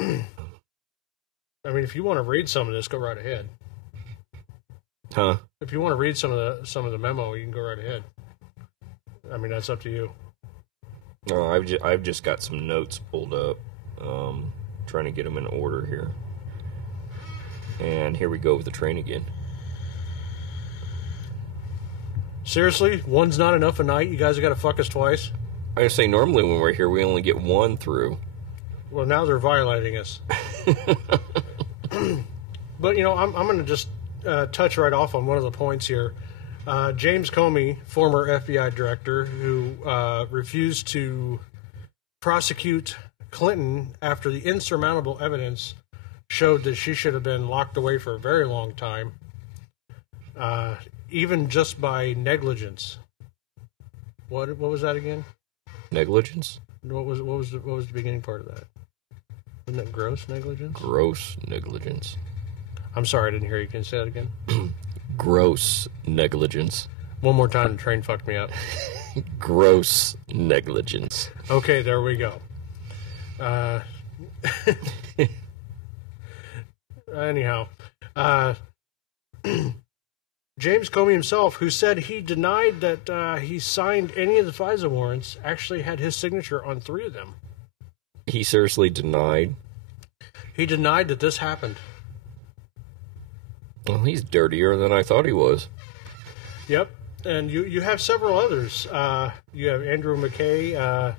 I mean, if you want to read some of this, go right ahead. Huh? If you want to read some of the memo, you can go right ahead. I mean, that's up to you. No, I've just got some notes pulled up, trying to get them in order here. And here we go with the train again. Seriously, one's not enough a night. You guys have got to fuck us twice. I say normally when we're here, we only get one through. Well, now they're violating us. But I'm going to just touch right off on one of the points here. James Comey, former FBI director, who refused to prosecute Clinton after the insurmountable evidence showed that she should have been locked away for a very long time. Even just by negligence. What was that again? Negligence? What was the beginning part of that? Wasn't that gross negligence? Gross negligence. I'm sorry, I didn't hear you. Can you say that again? Gross negligence. One more time, the train fucked me up. Gross negligence. Okay, there we go. Anyhow, James Comey himself, who said he denied that he signed any of the FISA warrants, actually had his signature on 3 of them. He seriously denied? He denied that this happened. Well, he's dirtier than I thought he was. Yep, and you have several others. You have Andrew McKay,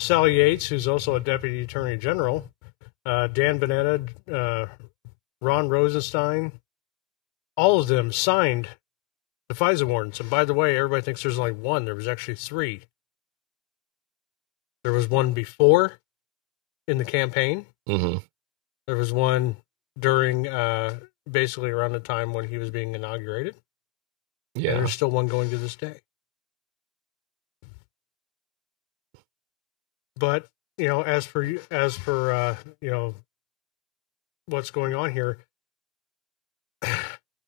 Sally Yates, who's also a deputy attorney general, Dan Bonetta, Ron Rosenstein. All of them signed the FISA warrants. And by the way, everybody thinks there's only one. There was actually 3. There was one before in the campaign. Mm-hmm. There was one during, basically around the time when he was being inaugurated. Yeah. And there's still one going to this day. But, as for what's going on here,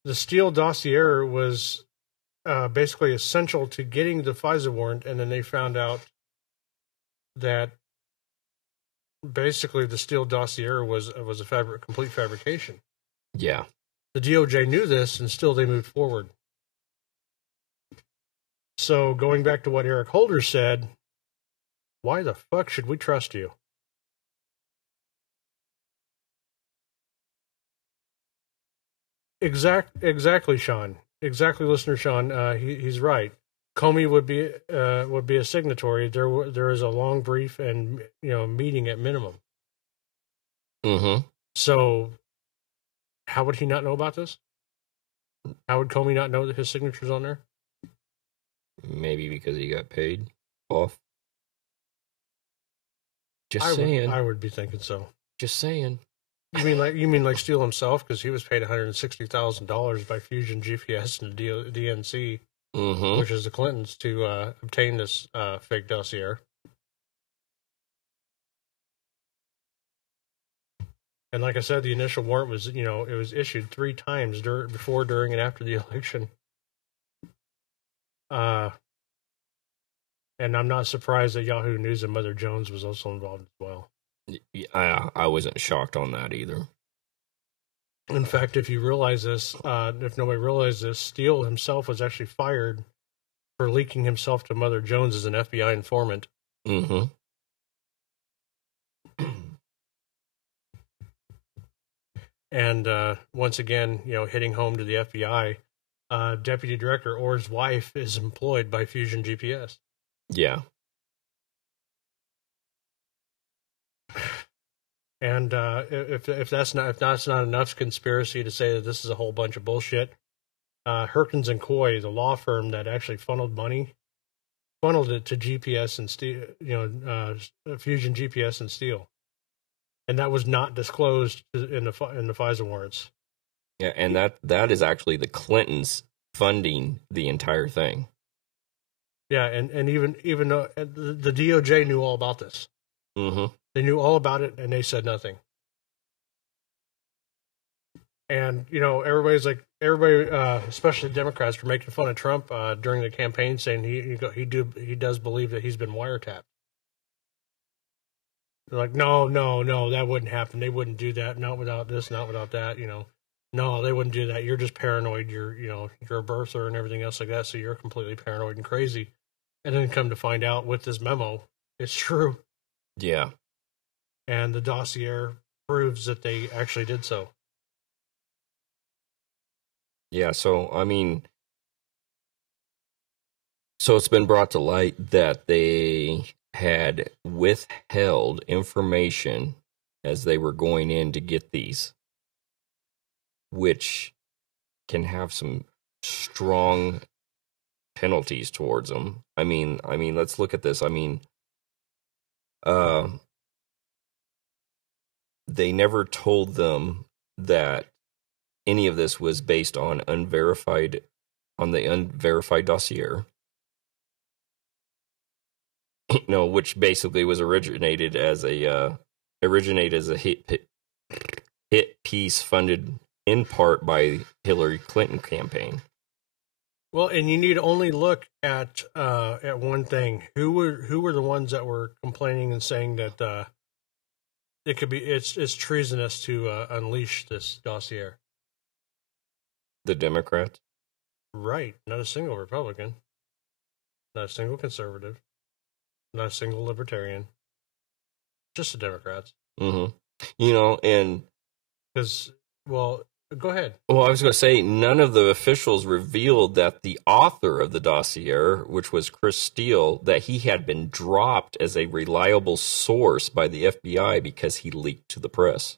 the Steele dossier was basically essential to getting the FISA warrant, and then they found out that basically the Steele dossier was a complete fabrication. Yeah. The DOJ knew this, and still they moved forward. So going back to what Eric Holder said, why the fuck should we trust you? Exactly, Sean. Exactly, listener Sean. He's right. Comey would be a signatory. There is a long brief and meeting at minimum. Mm-hmm. So, how would he not know about this? How would Comey not know that his signature's on there? Maybe because he got paid off. Just saying. I would be thinking so. Just saying. You mean like Steele himself, because he was paid $160,000 by Fusion GPS and the DNC, mm-hmm. which is the Clintons, to obtain this fake dossier. And like I said, the initial warrant was, it was issued 3 times before, during, and after the election. And I'm not surprised that Yahoo News and Mother Jones was also involved as well. I wasn't shocked on that either. In fact, if you realize this, if nobody realized this, Steele himself was actually fired for leaking himself to Mother Jones as an FBI informant. Mm-hmm. And once again, hitting home to the FBI, Deputy Director Orr's wife is employed by Fusion GPS. Yeah. And if that's not enough conspiracy to say that this is a whole bunch of bullshit, Herkins and Coy, the law firm that actually funneled it to GPS and Steel, Fusion GPS and Steel, and that was not disclosed in the FISA warrants. Yeah, and that is actually the Clintons funding the entire thing. Yeah, and even though the DOJ knew all about this. Mm-hmm. They knew all about it, and they said nothing. And, everybody, especially the Democrats, were making fun of Trump during the campaign, saying he does believe that he's been wiretapped. They're like, no, that wouldn't happen. They wouldn't do that. Not without this, not without that, No, they wouldn't do that. You're just paranoid. You're a birther and everything else like that, so you're completely paranoid and crazy. And then come to find out with this memo, it's true. Yeah. And the dossier proves that they actually did so. Yeah, so it's been brought to light that they had withheld information as they were going in to get these, which can have some strong penalties towards them. I mean, let's look at this. They never told them that any of this was based on the unverified dossier. Which basically was originated as a hit piece funded in part by Hillary Clinton campaign. Well, and you need to only look at one thing. Who were the ones that were complaining and saying that it's treasonous to unleash this dossier? The Democrats? Right. Not a single Republican. Not a single conservative. Not a single libertarian. Just the Democrats. Mm-hmm. And... Because, well, go ahead. Well, I was going to say, none of the officials revealed that the author of the dossier, which was Chris Steele, that he had been dropped as a reliable source by the FBI because he leaked to the press.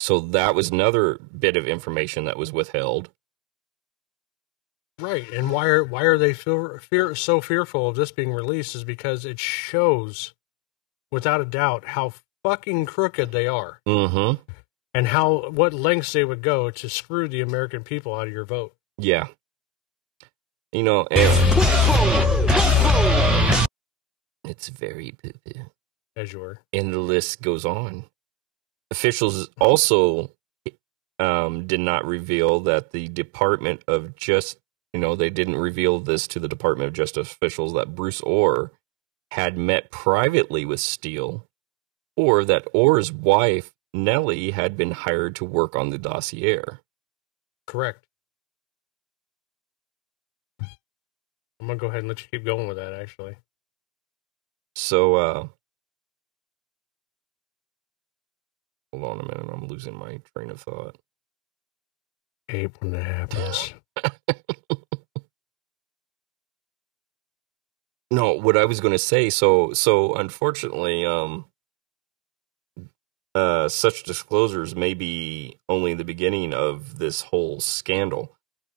So that was another bit of information that was withheld. Right, and why are they so fearful of this being released is because it shows, without a doubt, how fucking crooked they are. Mm-hmm. And what lengths they would go to screw the American people out of your vote. Yeah. And it's very poo-poo. As you were. And the list goes on. Officials also did not reveal that the Department of they didn't reveal this to the Department of Justice officials that Bruce Orr had met privately with Steele, or that Orr's wife Nellie had been hired to work on the dossier. Correct. I'm going to go ahead and let you keep going with that, actually. So, hold on a minute. I'm losing my train of thought. Hate when that happens. No, what I was going to say, so unfortunately, such disclosures may be only the beginning of this whole scandal.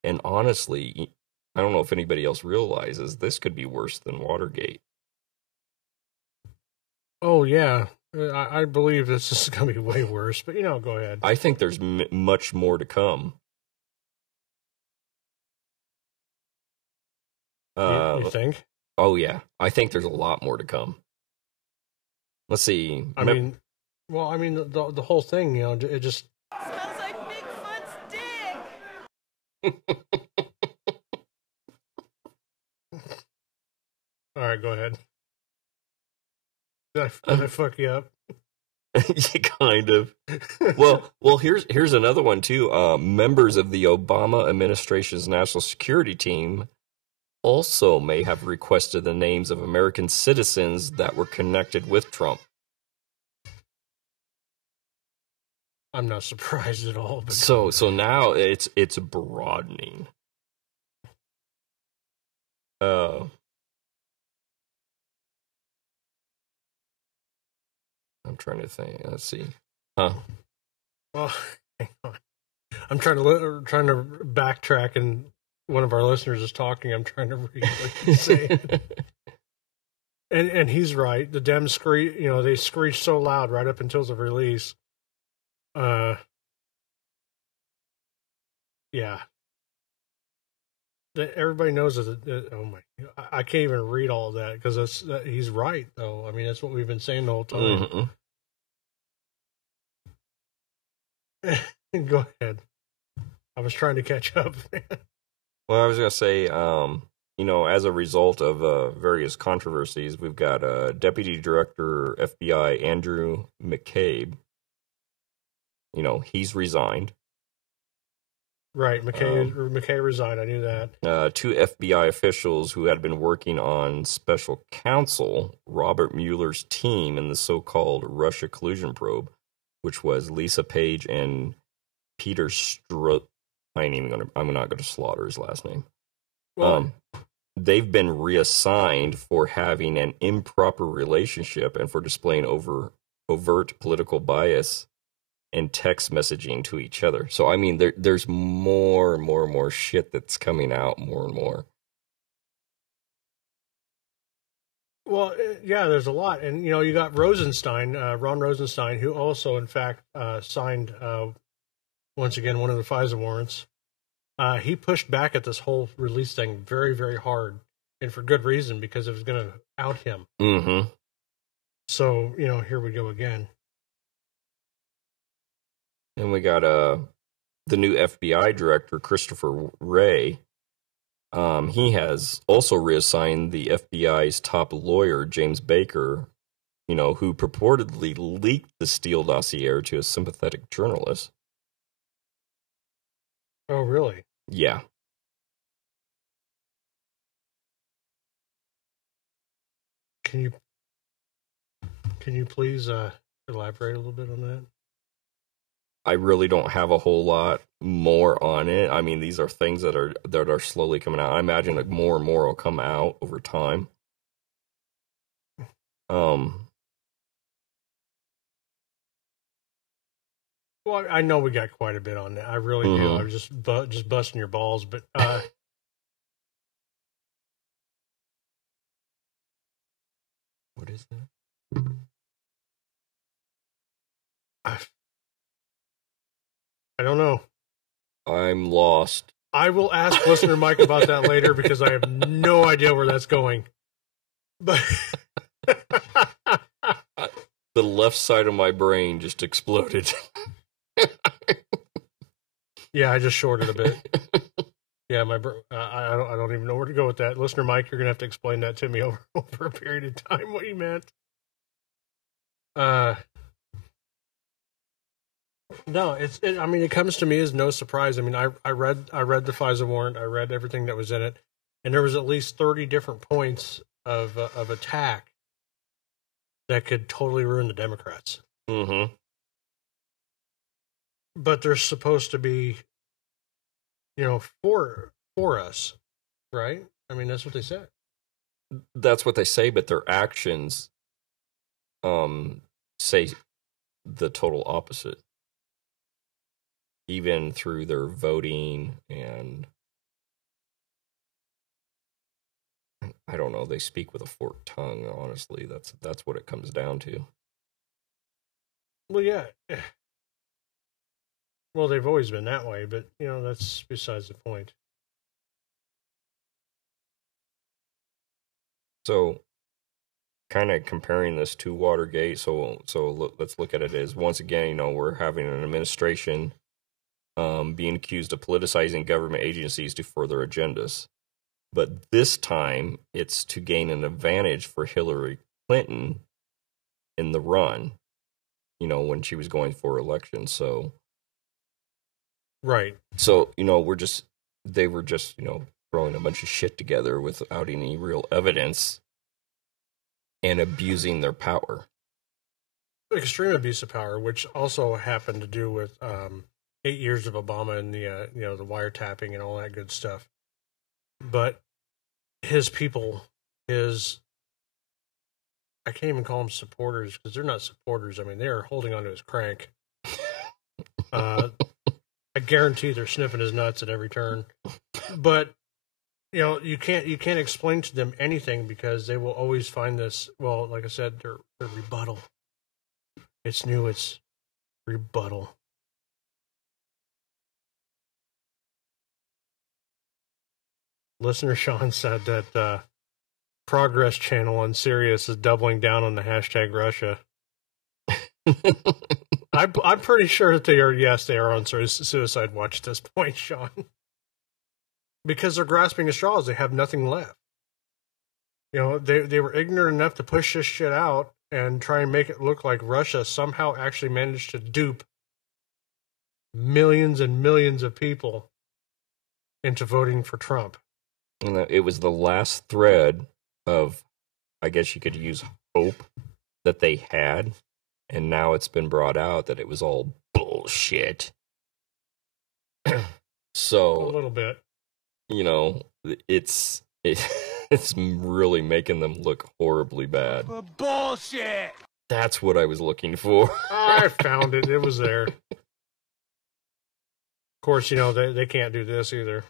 And honestly, I don't know if anybody else realizes this could be worse than Watergate. Oh, yeah. I believe this is going to be way worse, but, go ahead. I think there's much more to come. You think? Oh, yeah. I think there's a lot more to come. Let's see. I mean, the whole thing, it just... Smells like Bigfoot's dick! All right, go ahead. Did I fuck you up? Kind of. Well, here's another one too. Members of the Obama administration's national security team also may have requested the names of American citizens that were connected with Trump. I'm not surprised at all. But So now it's broadening. I'm trying to think. Let's see. Well, hang on. I'm trying to backtrack, and one of our listeners is talking. I'm trying to read what he's saying. And he's right. The Dems screech. They screeched so loud right up until the release. Yeah. Everybody knows that. Oh my! I can't even read all of that because he's right, though. I mean, that's what we've been saying the whole time. Go ahead. I was trying to catch up. Well, I was gonna say, as a result of various controversies, we've got Deputy Director FBI Andrew McCabe. He's resigned. Right, McKay resigned. I knew that. 2 FBI officials who had been working on special counsel Robert Mueller's team in the so-called Russia collusion probe, which was Lisa Page and Peter I'm not going to slaughter his last name. Well, they've been reassigned for having an improper relationship and for displaying overt political bias and text messaging to each other. So, I mean, there's more and more shit that's coming out more and more. Well, yeah, there's a lot. And, you got Rosenstein, Ron Rosenstein, who also, in fact, signed, once again, one of the FISA warrants. He pushed back at this whole release thing very, very hard, and for good reason, because it was going to out him. Mm-hmm. So, here we go again. And we got the new FBI director, Christopher Wray. He has also reassigned the FBI's top lawyer, James Baker, who purportedly leaked the Steele dossier to a sympathetic journalist. Oh, really? Yeah. Can you please elaborate a little bit on that? I really don't have a whole lot more on it. I mean, these are things that are slowly coming out. I imagine that more and more will come out over time. Well, I know we got quite a bit on that. I really do. I was just busting your balls, but what is that? I don't know. I'm lost. I will ask listener Mike about that later because I have no idea where that's going. But the left side of my brain just exploded. Yeah, I just shorted a bit. Yeah, I don't even know where to go with that. Listener Mike, you're gonna have to explain that to me over a period of time what you meant. No, I mean, it comes to me as no surprise. I mean, I read the FISA warrant. I read everything that was in it, and there was at least 30 different points of attack that could totally ruin the Democrats. Mm-hmm. But they're supposed to be, for us, right? I mean, that's what they said. That's what they say, but their actions say the total opposite. Even through their voting, and I don't know, they speak with a forked tongue, honestly. That's what it comes down to. Well, yeah. Well, they've always been that way, but, that's besides the point. So, kind of comparing this to Watergate, let's look at it as, once again, we're having an administration being accused of politicizing government agencies to further agendas. But this time, it's to gain an advantage for Hillary Clinton in the run, when she was going for election. So, right. So, they were just, throwing a bunch of shit together without any real evidence and abusing their power. Extreme abuse of power, which also happened to do with 8 years of Obama and the the wiretapping and all that good stuff. But his people, I can't even call them supporters, because they're not supporters. I mean, they are holding onto his crank. I guarantee they're sniffing his nuts at every turn. But you can't explain to them anything, because they will always find this. Well, like I said, their rebuttal. It's new. It's rebuttal. Listener Sean said that Progress Channel on Sirius is doubling down on the hashtag Russia. I'm pretty sure that they are. Yes, they are on Suicide Watch at this point, Sean, because they're grasping at straws. They have nothing left. They were ignorant enough to push this shit out and try and make it look like Russia somehow actually managed to dupe millions and millions of people into voting for Trump. And it was the last thread of, I guess you could use, hope that they had, and now it's been brought out that it was all bullshit. So a little bit, it's really making them look horribly bad. Bullshit. That's what I was looking for. I found it. It was there. Of course, they can't do this either.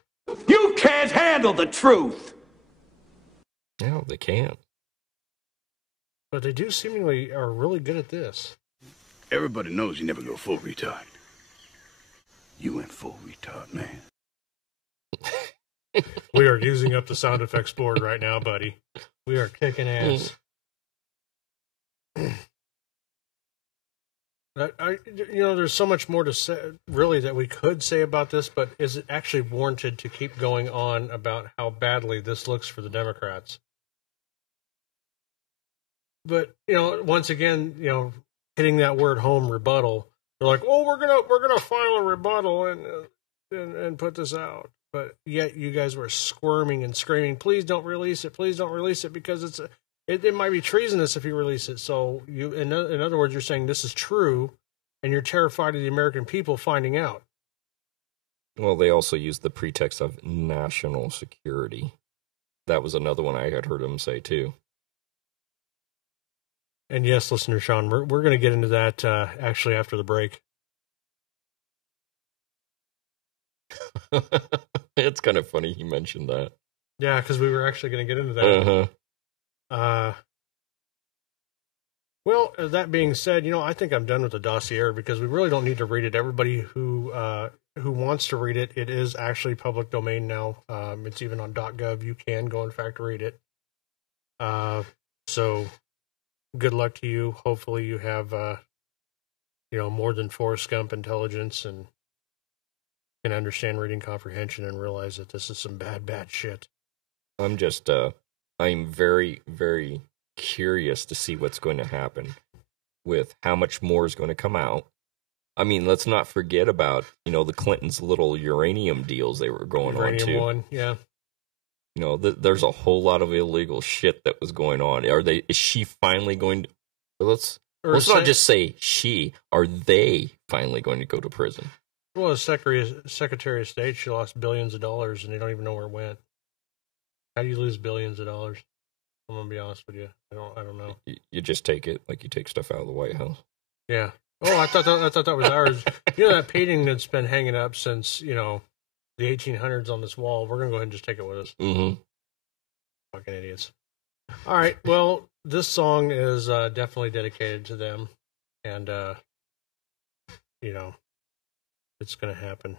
You can't handle the truth! No, they can't. But they do seemingly are really good at this. Everybody knows you never go full retard. You went full retard, man. We are using up the sound effects board right now, buddy. We are kicking ass. There's so much more to say, really, that we could say about this, but is it actually warranted to keep going on about how badly this looks for the Democrats? But, once again, hitting that word home, rebuttal, they're like, oh, we're gonna file a rebuttal and put this out. But yet you guys were squirming and screaming, please don't release it, because it might be treasonous if you release it. So in other words, you're saying this is true, and you're terrified of the American people finding out. Well, they also used the pretext of national security. That was another one I had heard them say too. And yes, listener Sean, we're going to get into that actually after the break. It's kind of funny he mentioned that. Yeah, because we were actually going to get into that. Uh-huh. Well, that being said, I think I'm done with the dossier, because we really don't need to read it. Everybody who wants to read it, it is actually public domain now. It's even on .gov. You can go, in fact, read it. So good luck to you. Hopefully you have, more than Forrest Gump intelligence and can understand reading comprehension and realize that this is some bad shit. I'm very, very curious to see what's going to happen with how much more is going to come out. I mean, let's not forget about, the Clintons' little uranium deals they were going on, too. Uranium one, yeah. There's a whole lot of illegal shit that was going on. Is she finally going to... Let's not just say she. Are they finally going to go to prison? Well, as Secretary of State, she lost billions of dollars, and they don't even know where it went. How do you lose billions of dollars? I'm gonna be honest with you. I don't know. You just take it like you take stuff out of the White House. Yeah. Oh, I thought that was ours. That painting that's been hanging up since the 1800s on this wall. We're gonna go ahead and just take it with us. Mm-hmm. Fucking idiots. All right. Well, this song is definitely dedicated to them, and it's gonna happen.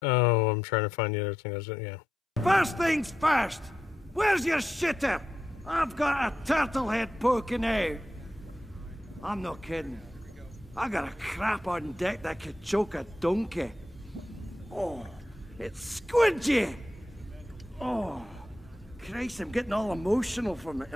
Oh, I'm trying to find the other thing. First things first. Where's your shitter? I've got a turtle head poking out. I'm not kidding. I got a crap on deck that could choke a donkey. Oh, it's squidgy. Oh, Christ, I'm getting all emotional from it,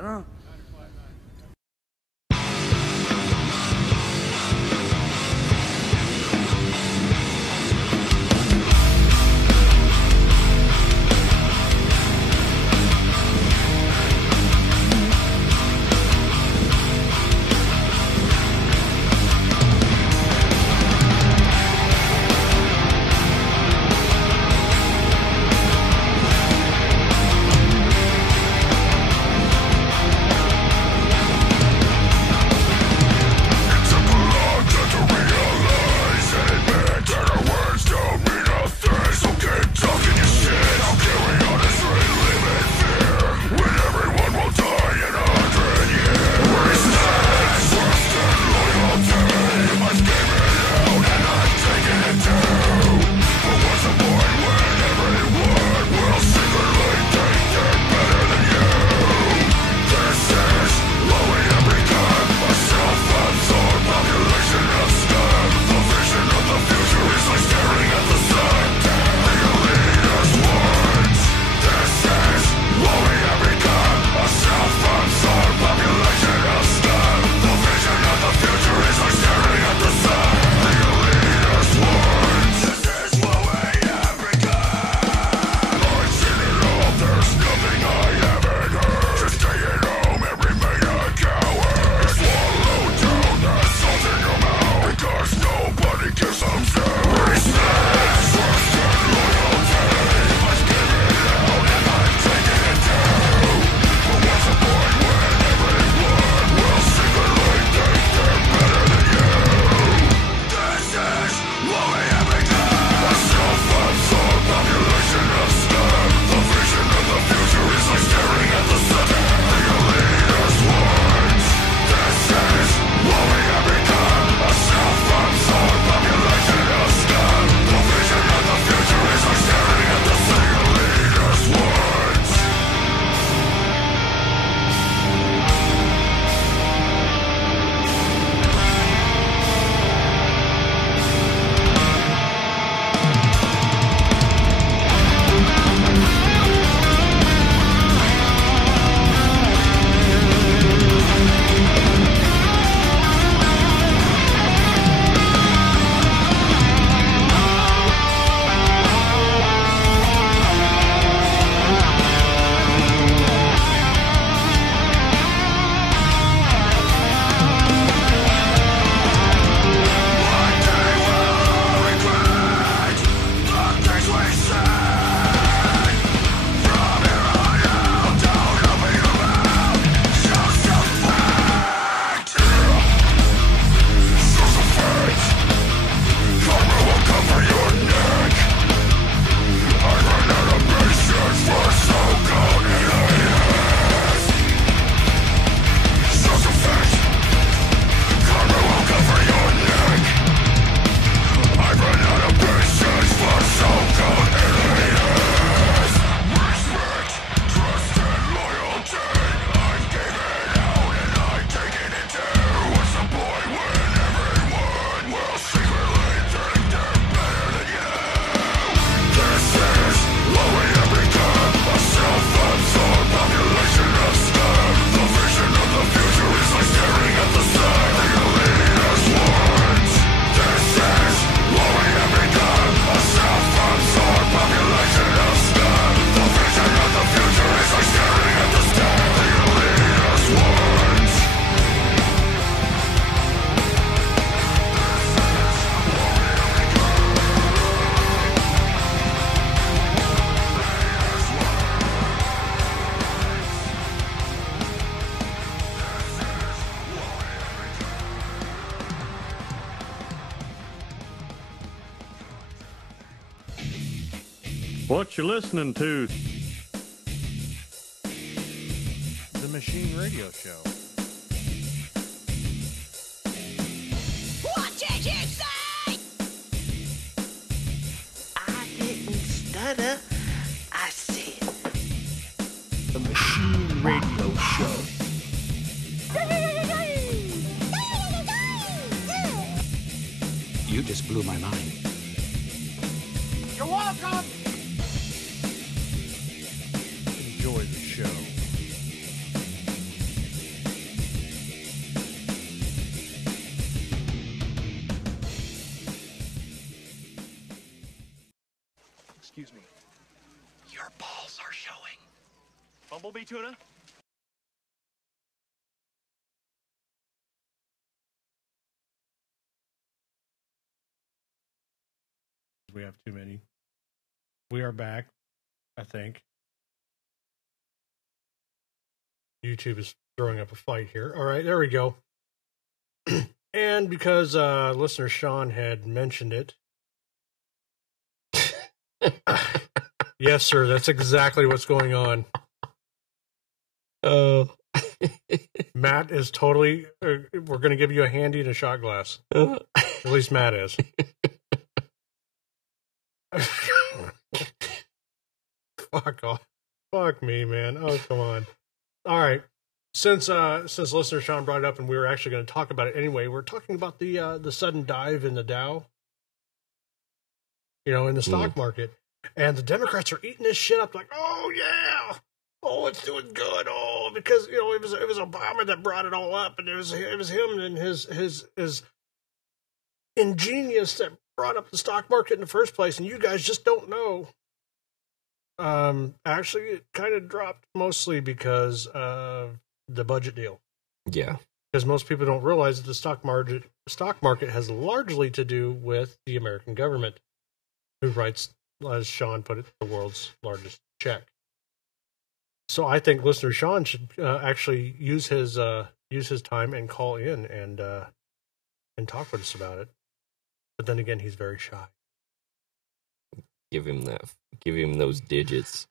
What you listening to? The Machine Radio Show. What did you say? I didn't stutter. I said The Machine Radio Show. You just blew my mind. You're welcome. Enjoy the show. Excuse me. Your balls are showing. Bumblebee tuna? We have too many. We are back, I think. YouTube is throwing up a fight here. All right, there we go. And because listener Sean had mentioned it. Yes, sir, that's exactly what's going on. Matt is totally... we're going to give you a handy and a shot glass. At least Matt is. Fuck off. Fuck me, man. Oh, come on. All right. Since listener Sean brought it up and we were actually going to talk about it anyway, we're talking about the sudden dive in the Dow, in the stock market. And the Democrats are eating this shit up like, oh, yeah. Oh, it's doing good. Oh, because, it was Obama that brought it all up. And it was him and his ingenious that brought up the stock market in the first place. And you guys just don't know. Actually, it kind of dropped mostly because of the budget deal. Yeah. Because most people don't realize that the stock market has largely to do with the American government, who writes, as Sean put it, the world's largest check. So I think listener Sean should actually use his time and call in and talk with us about it. But then again, he's very shy. Give him those digits.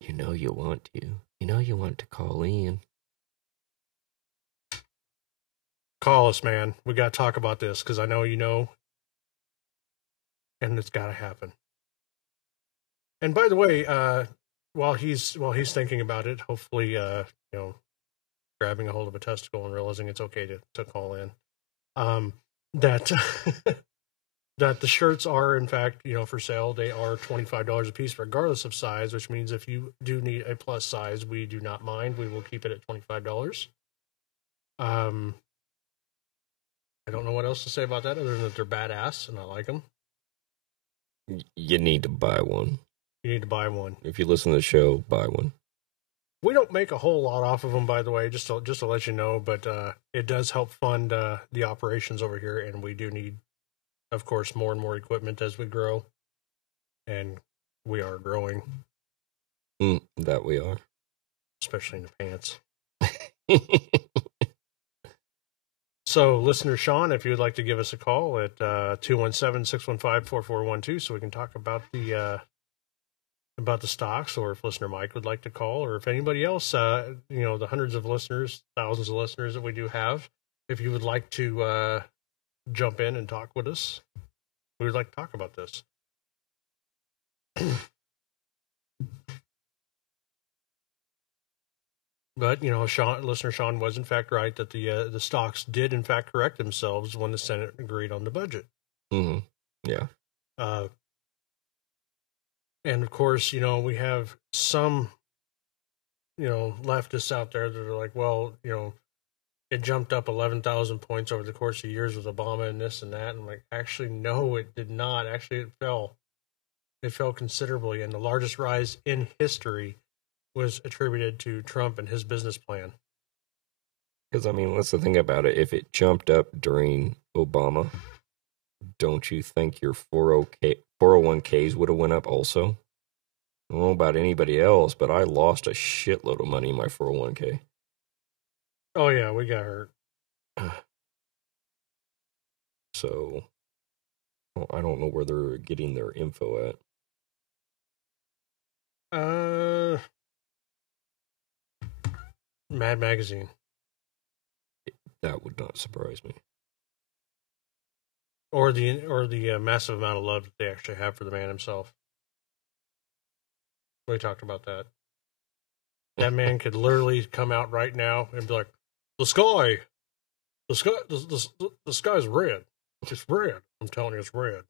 You want to. You want to call in. Call us, man. We got to talk about this because I know you know. And it's got to happen. And by the way, while he's thinking about it, hopefully, grabbing a hold of a testicle and realizing it's okay to call in, that that the shirts are in fact, for sale. They are $25 a piece, regardless of size, which means if you do need a plus size, we do not mind. We will keep it at $25. I don't know what else to say about that other than that they're badass and I like them. You need to buy one. You need to buy one. If you listen to the show, buy one. We don't make a whole lot off of them, by the way, just to let you know, but it does help fund the operations over here, and we do need, of course, more and more equipment as we grow, and we are growing. That we are. Especially in the pants. So, listener Sean, if you would like to give us a call at 217-615-4412 so we can talk about the stocks, or if listener Mike would like to call, or if anybody else, the hundreds of listeners, thousands of listeners that we do have, if you would like to jump in and talk with us, we would like to talk about this. But, listener Sean was in fact right that the stocks did in fact correct themselves when the Senate agreed on the budget. Mm-hmm. Yeah. And of course, we have some, leftists out there that are like, well, it jumped up 11,000 points over the course of years with Obama and this and that. And I'm like, actually, no, it did not. Actually, it fell. It fell considerably. And the largest rise in history was attributed to Trump and his business plan. Because, that's the thing about it. If it jumped up during Obama, don't you think your 401ks would have went up also? I don't know about anybody else, but I lost a shitload of money in my 401k. Oh, yeah, we got hurt. So, Well, I don't know where they're getting their info at. Mad Magazine. That would not surprise me. Or the massive amount of love that they actually have for the man himself. We talked about that. That man could literally come out right now and be like, the sky's red. It's red. I'm telling you, it's red.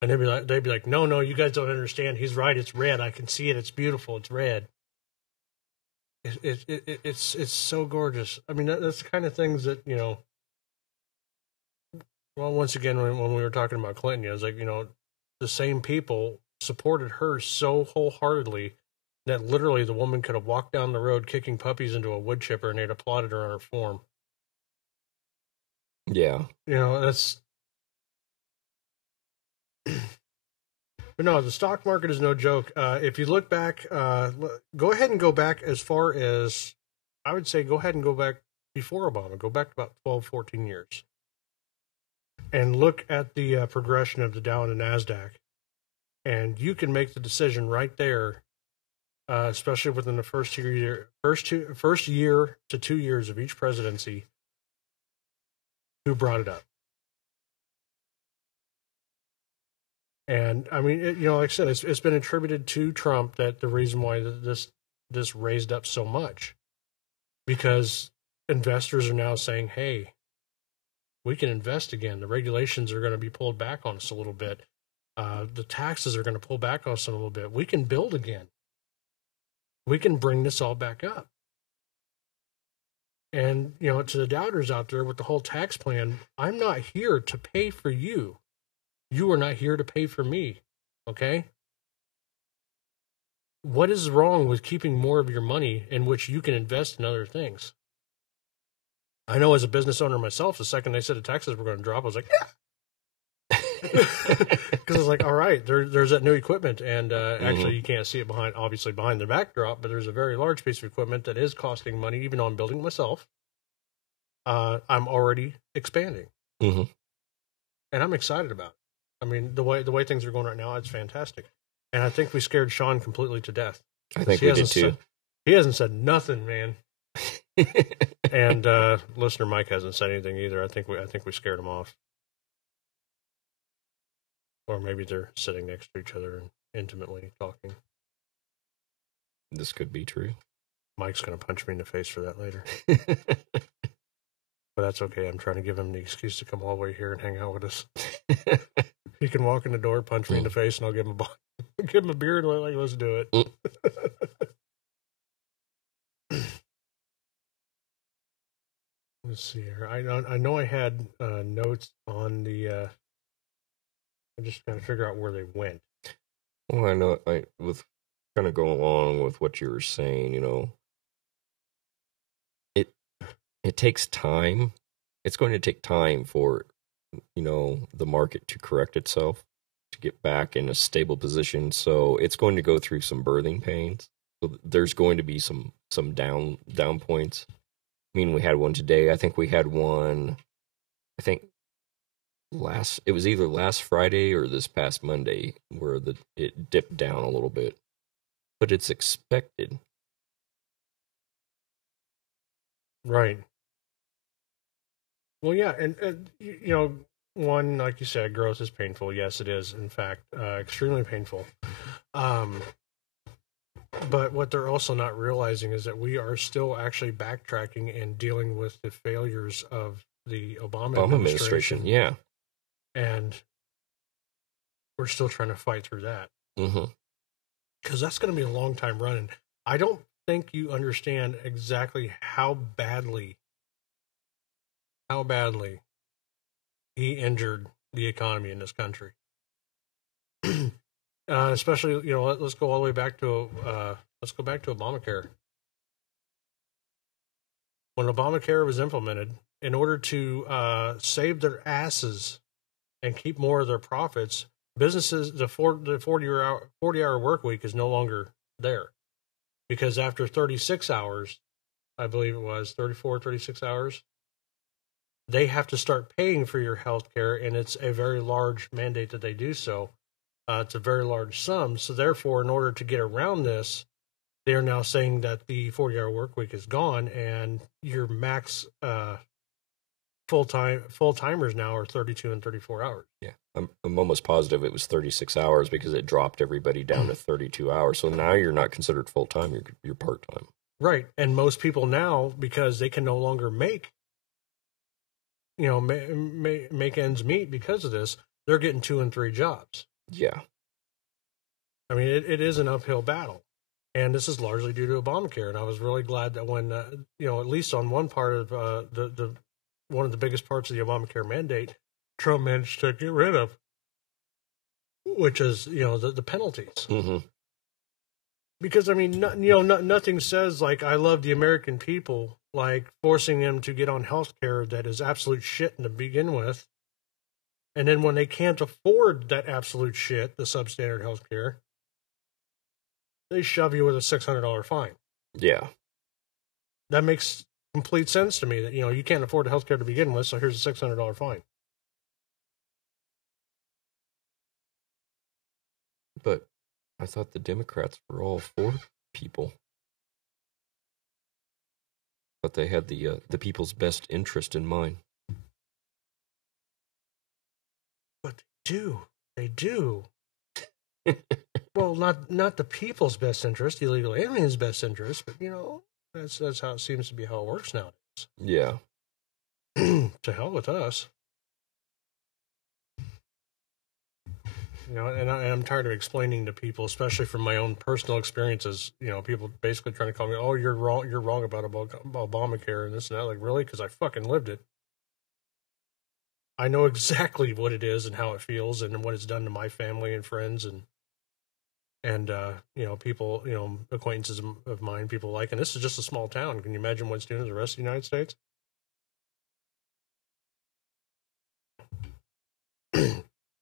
And they'd be like, no, you guys don't understand. He's right. It's red. I can see it. It's beautiful. It's red. It's so gorgeous. I mean, that's the kind of things that, you know. Well, once again, when we were talking about Clinton, I was like, you know, the same people supported her so wholeheartedly that literally the woman could have walked down the road kicking puppies into a wood chipper and they'd applauded her on her form. Yeah. You know, that's... But no, the stock market is no joke. If you look back, go ahead and go back as far as, I would say go ahead and go back before Obama. Go back about 12, 14 years. And look at the progression of the Dow and the NASDAQ. And you can make the decision right there, especially within the first year to 2 years of each presidency, who brought it up. And I mean, you know, like I said, it's been attributed to Trump that the reason why this raised up so much, because investors are now saying, hey, we can invest again. The regulations are going to be pulled back on us a little bit. The taxes are going to pull back on us a little bit. We can build again. We can bring this all back up. And, you know, to the doubters out there with the whole tax plan, I'm not here to pay for you. You are not here to pay for me. Okay? What is wrong with keeping more of your money in which you can invest in other things? I know as a business owner myself, the second they said the taxes were going to drop, I was like, yeah. Because I was like, all right, there's that new equipment. And actually, you can't see it behind the backdrop, but there's a very large piece of equipment that is costing money, even though I'm building it myself. I'm already expanding. Mm-hmm. And I'm excited about it. I mean, the way things are going right now, it's fantastic. And I think we scared Sean completely to death. I think we did too. He hasn't said nothing, man. And listener Mike hasn't said anything either. I think we scared him off. Or maybe they're sitting next to each other and intimately talking. This could be true. Mike's going to punch me in the face for that later. But that's okay. I'm trying to give him the excuse to come all the way here and hang out with us. He can walk in the door, punch me in the face, and I'll give him a beer and like, let's do it. Let's see here. I know I had notes on the. I'm just trying to figure out where they went. Well, I know. With kind of going along with what you were saying, you know, it takes time. It's going to take time for, you know, the market to correct itself, to get back in a stable position. So it's going to go through some birthing pains. So there's going to be some down points. I mean, we had one today. I think we had one. It was either last Friday or this past Monday where it dipped down a little bit, but it's expected. Right. Well, yeah, and you know, one, like you said, growth is painful. Yes, it is, in fact, extremely painful. But what they're also not realizing is that we are still actually backtracking and dealing with the failures of the Obama administration. Yeah. And we're still trying to fight through that. Mm-hmm. Because that's going to be a long time running. I don't think you understand exactly how badly he injured the economy in this country. Especially, you know, let's go all the way back to Obamacare. When Obamacare was implemented, in order to save their asses and keep more of their profits, businesses, the 40-hour work week is no longer there. Because after 36 hours, I believe it was 36 hours, they have to start paying for your health care, and it's a very large mandate that they do so. It's a very large sum. So therefore, in order to get around this, they are now saying that the 40-hour work week is gone, and your max full-timers now are 32 and 34 hours. Yeah, I'm almost positive it was 36 hours because it dropped everybody down to 32 hours. So now you're not considered full-time, you're part-time. Right, and most people now, because they can no longer make ends meet because of this, they're getting 2 and 3 jobs. Yeah. I mean, it is an uphill battle. And this is largely due to Obamacare. And I was really glad that when, at least on one part of one of the biggest parts of the Obamacare mandate, Trump managed to get rid of, which is, the penalties. Mm-hmm. Because, I mean, nothing says, like, I love the American people, like forcing them to get on health care that is absolute shit to begin with. And then when they can't afford that absolute shit, the substandard health care, they shove you with a $600 fine. Yeah. That makes complete sense to me that, you can't afford the health care to begin with, so here's a $600 fine. But I thought the Democrats were all for people. But they had the people's best interest in mind. But they do. Well, not the people's best interest, the illegal aliens' best interest, but that's how it seems to be how it works nowadays. Yeah. To hell with us. And I'm tired of explaining to people, especially from my own personal experiences. People basically trying to call me, "Oh, you're wrong about Obamacare and this and that." Like, really? Because I fucking lived it. I know exactly what it is and how it feels and what it's done to my family and friends and people, acquaintances of mine, people like. And this is just a small town. Can you imagine what it's doing to the rest of the United States?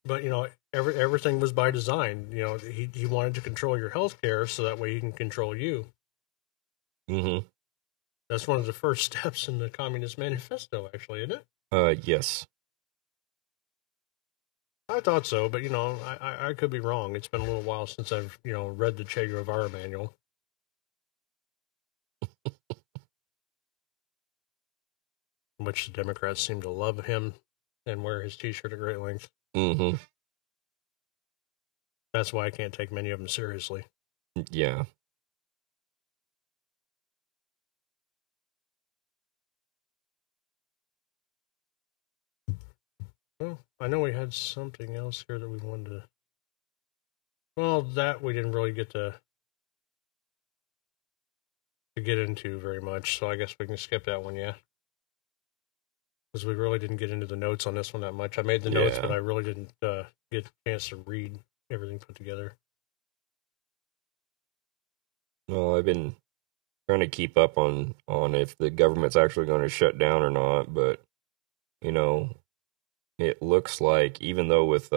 But everything was by design. He wanted to control your health care so that way he can control you. Mm-hmm. That's one of the first steps in the Communist Manifesto, actually, isn't it? Yes. I thought so, but I could be wrong. It's been a little while since I've read the Che Guevara manual. Which the Democrats seem to love him and wear his T-shirt at great length. Mm-hmm. That's why I can't take many of them seriously. Yeah. Well, I know we had something else here that we wanted to... Well, that we didn't really get to get into very much, so I guess we can skip that one, yeah? Because we really didn't get into the notes on this one that much. I made the notes, but I really didn't get a chance to read everything put together. Well, I've been trying to keep up on if the government's actually going to shut down or not, but, it looks like, even though with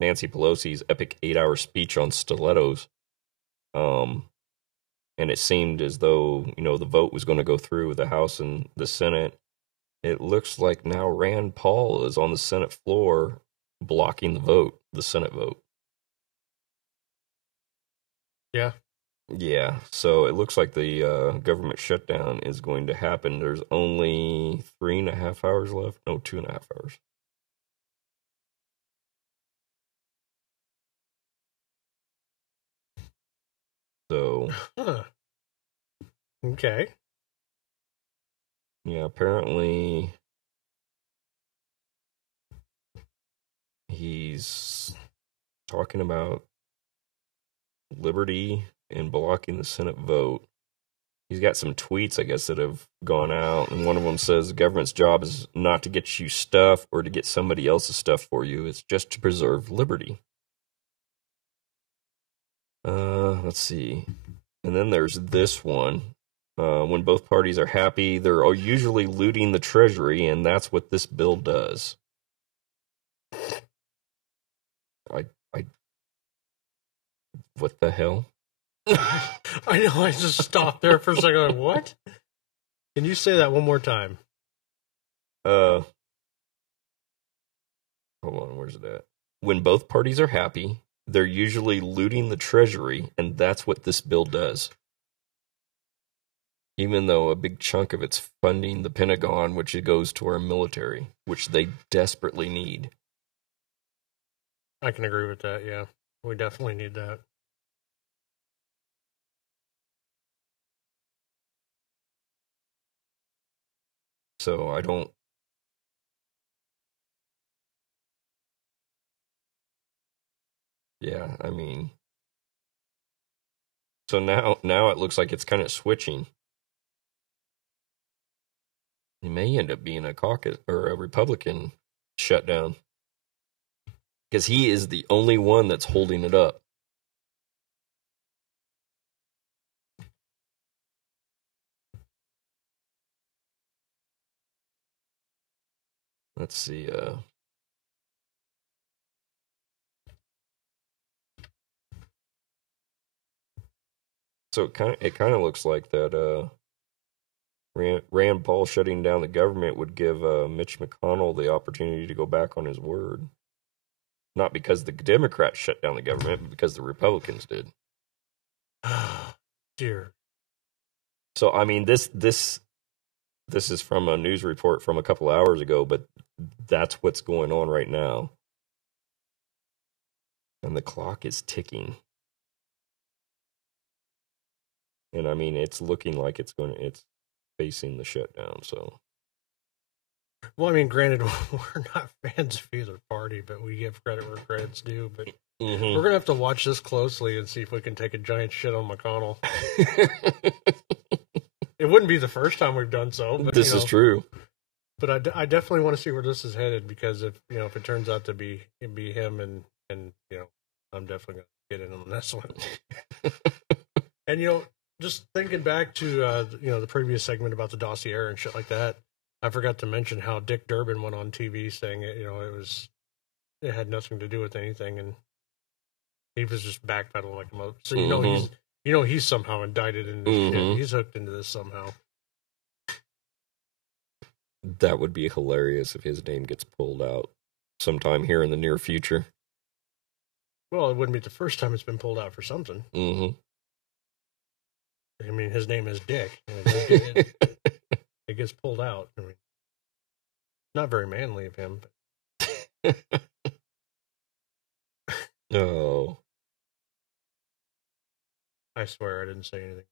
Nancy Pelosi's epic 8-hour speech on stilettos, and it seemed as though, the vote was going to go through with the House and the Senate, it looks like now Rand Paul is on the Senate floor blocking the Senate vote. Yeah. Yeah, so it looks like the government shutdown is going to happen. There's only 3.5 hours left. No, 2.5 hours. So. Okay. Yeah, apparently he's talking about liberty and blocking the Senate vote. He's got some tweets, I guess, that have gone out, and one of them says the government's job is not to get you stuff or to get somebody else's stuff for you. It's just to preserve liberty. Let's see. And then there's this one. When both parties are happy, they're usually looting the treasury, and that's what this bill does. What the hell? I know, I just stopped there for a second. Like, what? Can you say that one more time? Hold on, where's it at? When both parties are happy, they're usually looting the treasury, and that's what this bill does. Even though a big chunk of it's funding the Pentagon, which it goes to our military, which they desperately need. I can agree with that, yeah. We definitely need that. So I don't... Yeah, I mean... So now it looks like it's kind of switching. It may end up being a caucus or a Republican shutdown. Because he is the only one that's holding it up. Let's see. So it kind of looks like that Rand Paul shutting down the government would give Mitch McConnell the opportunity to go back on his word. Not because the Democrats shut down the government, but because the Republicans did. Dear. So I mean, this is from a news report from a couple hours ago, but that's what's going on right now. And the clock is ticking. And I mean, it's looking like it's facing the shutdown, so. Well, I mean, granted, we're not fans of either party, but we give credit where credit's due. But we're going to have to watch this closely and see if we can take a giant shit on McConnell. It wouldn't be the first time we've done so. But, this is true. But I definitely want to see where this is headed, because if it turns out to be him, and I'm definitely going to get in on this one. And just thinking back to the previous segment about the dossier and shit like that, I forgot to mention how Dick Durbin went on TV saying it had nothing to do with anything, and he was just backpedaling like a mother. So he's somehow indicted in this shit. He's hooked into this somehow. That would be hilarious if his name gets pulled out sometime here in the near future. Well, it wouldn't be the first time it's been pulled out for something. I mean, his name is Dick. It gets pulled out. I mean, not very manly of him. But... No. I swear I didn't say anything.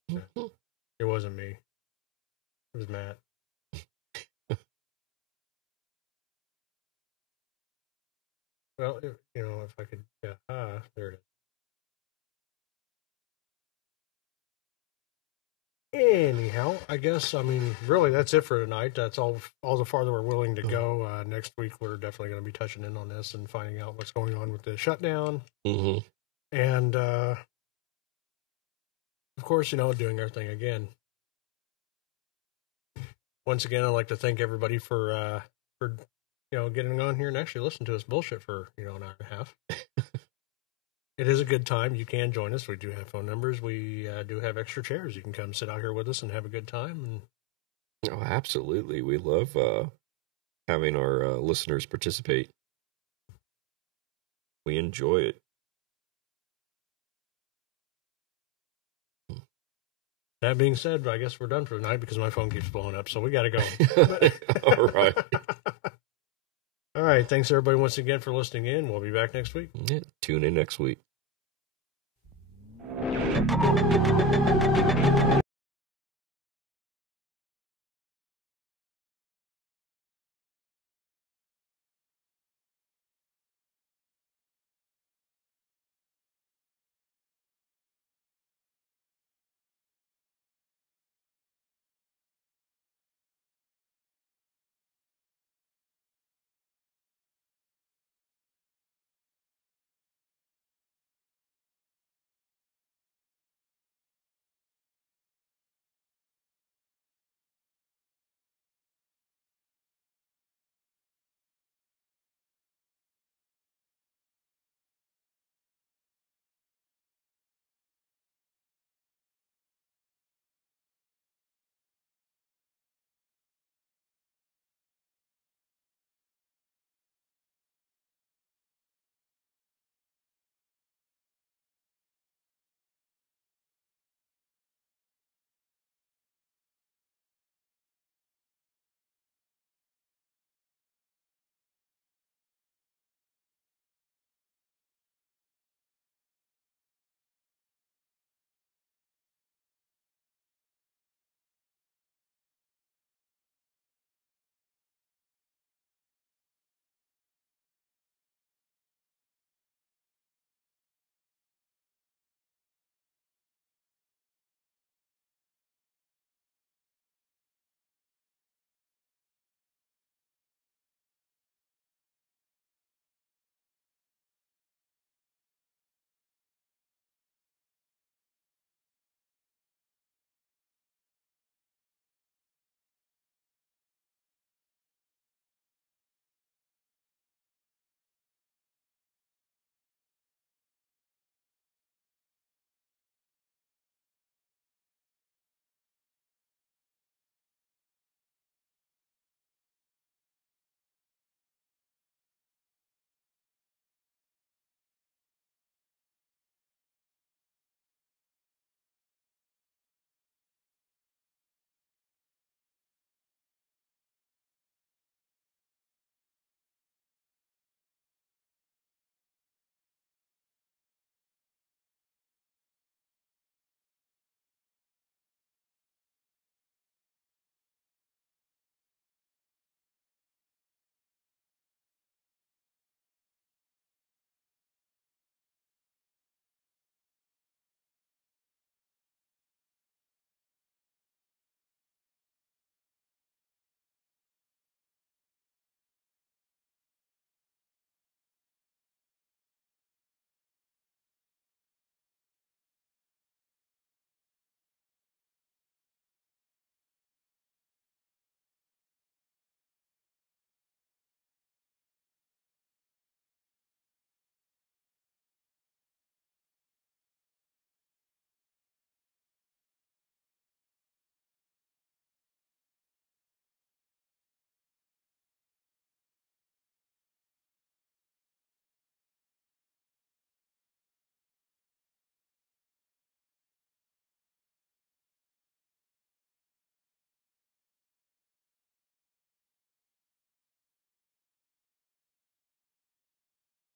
It wasn't me. It was Matt. Well, if I could... Yeah, there it is. Anyhow, I guess, really, that's it for tonight. That's all the farther we're willing to go. Next week, we're definitely going to be touching in on this and finding out what's going on with the shutdown. And, of course, doing our thing again. Once again, I'd like to thank everybody for getting on here and actually listening to us bullshit for, an hour and a half. It is a good time. You can join us. We do have phone numbers. We do have extra chairs. You can come sit out here with us and have a good time. Oh, absolutely. We love having our listeners participate. We enjoy it. That being said, I guess we're done for tonight because my phone keeps blowing up, so we got to go. All right. All right. Thanks, everybody, once again for listening in. We'll be back next week. Yeah, tune in next week.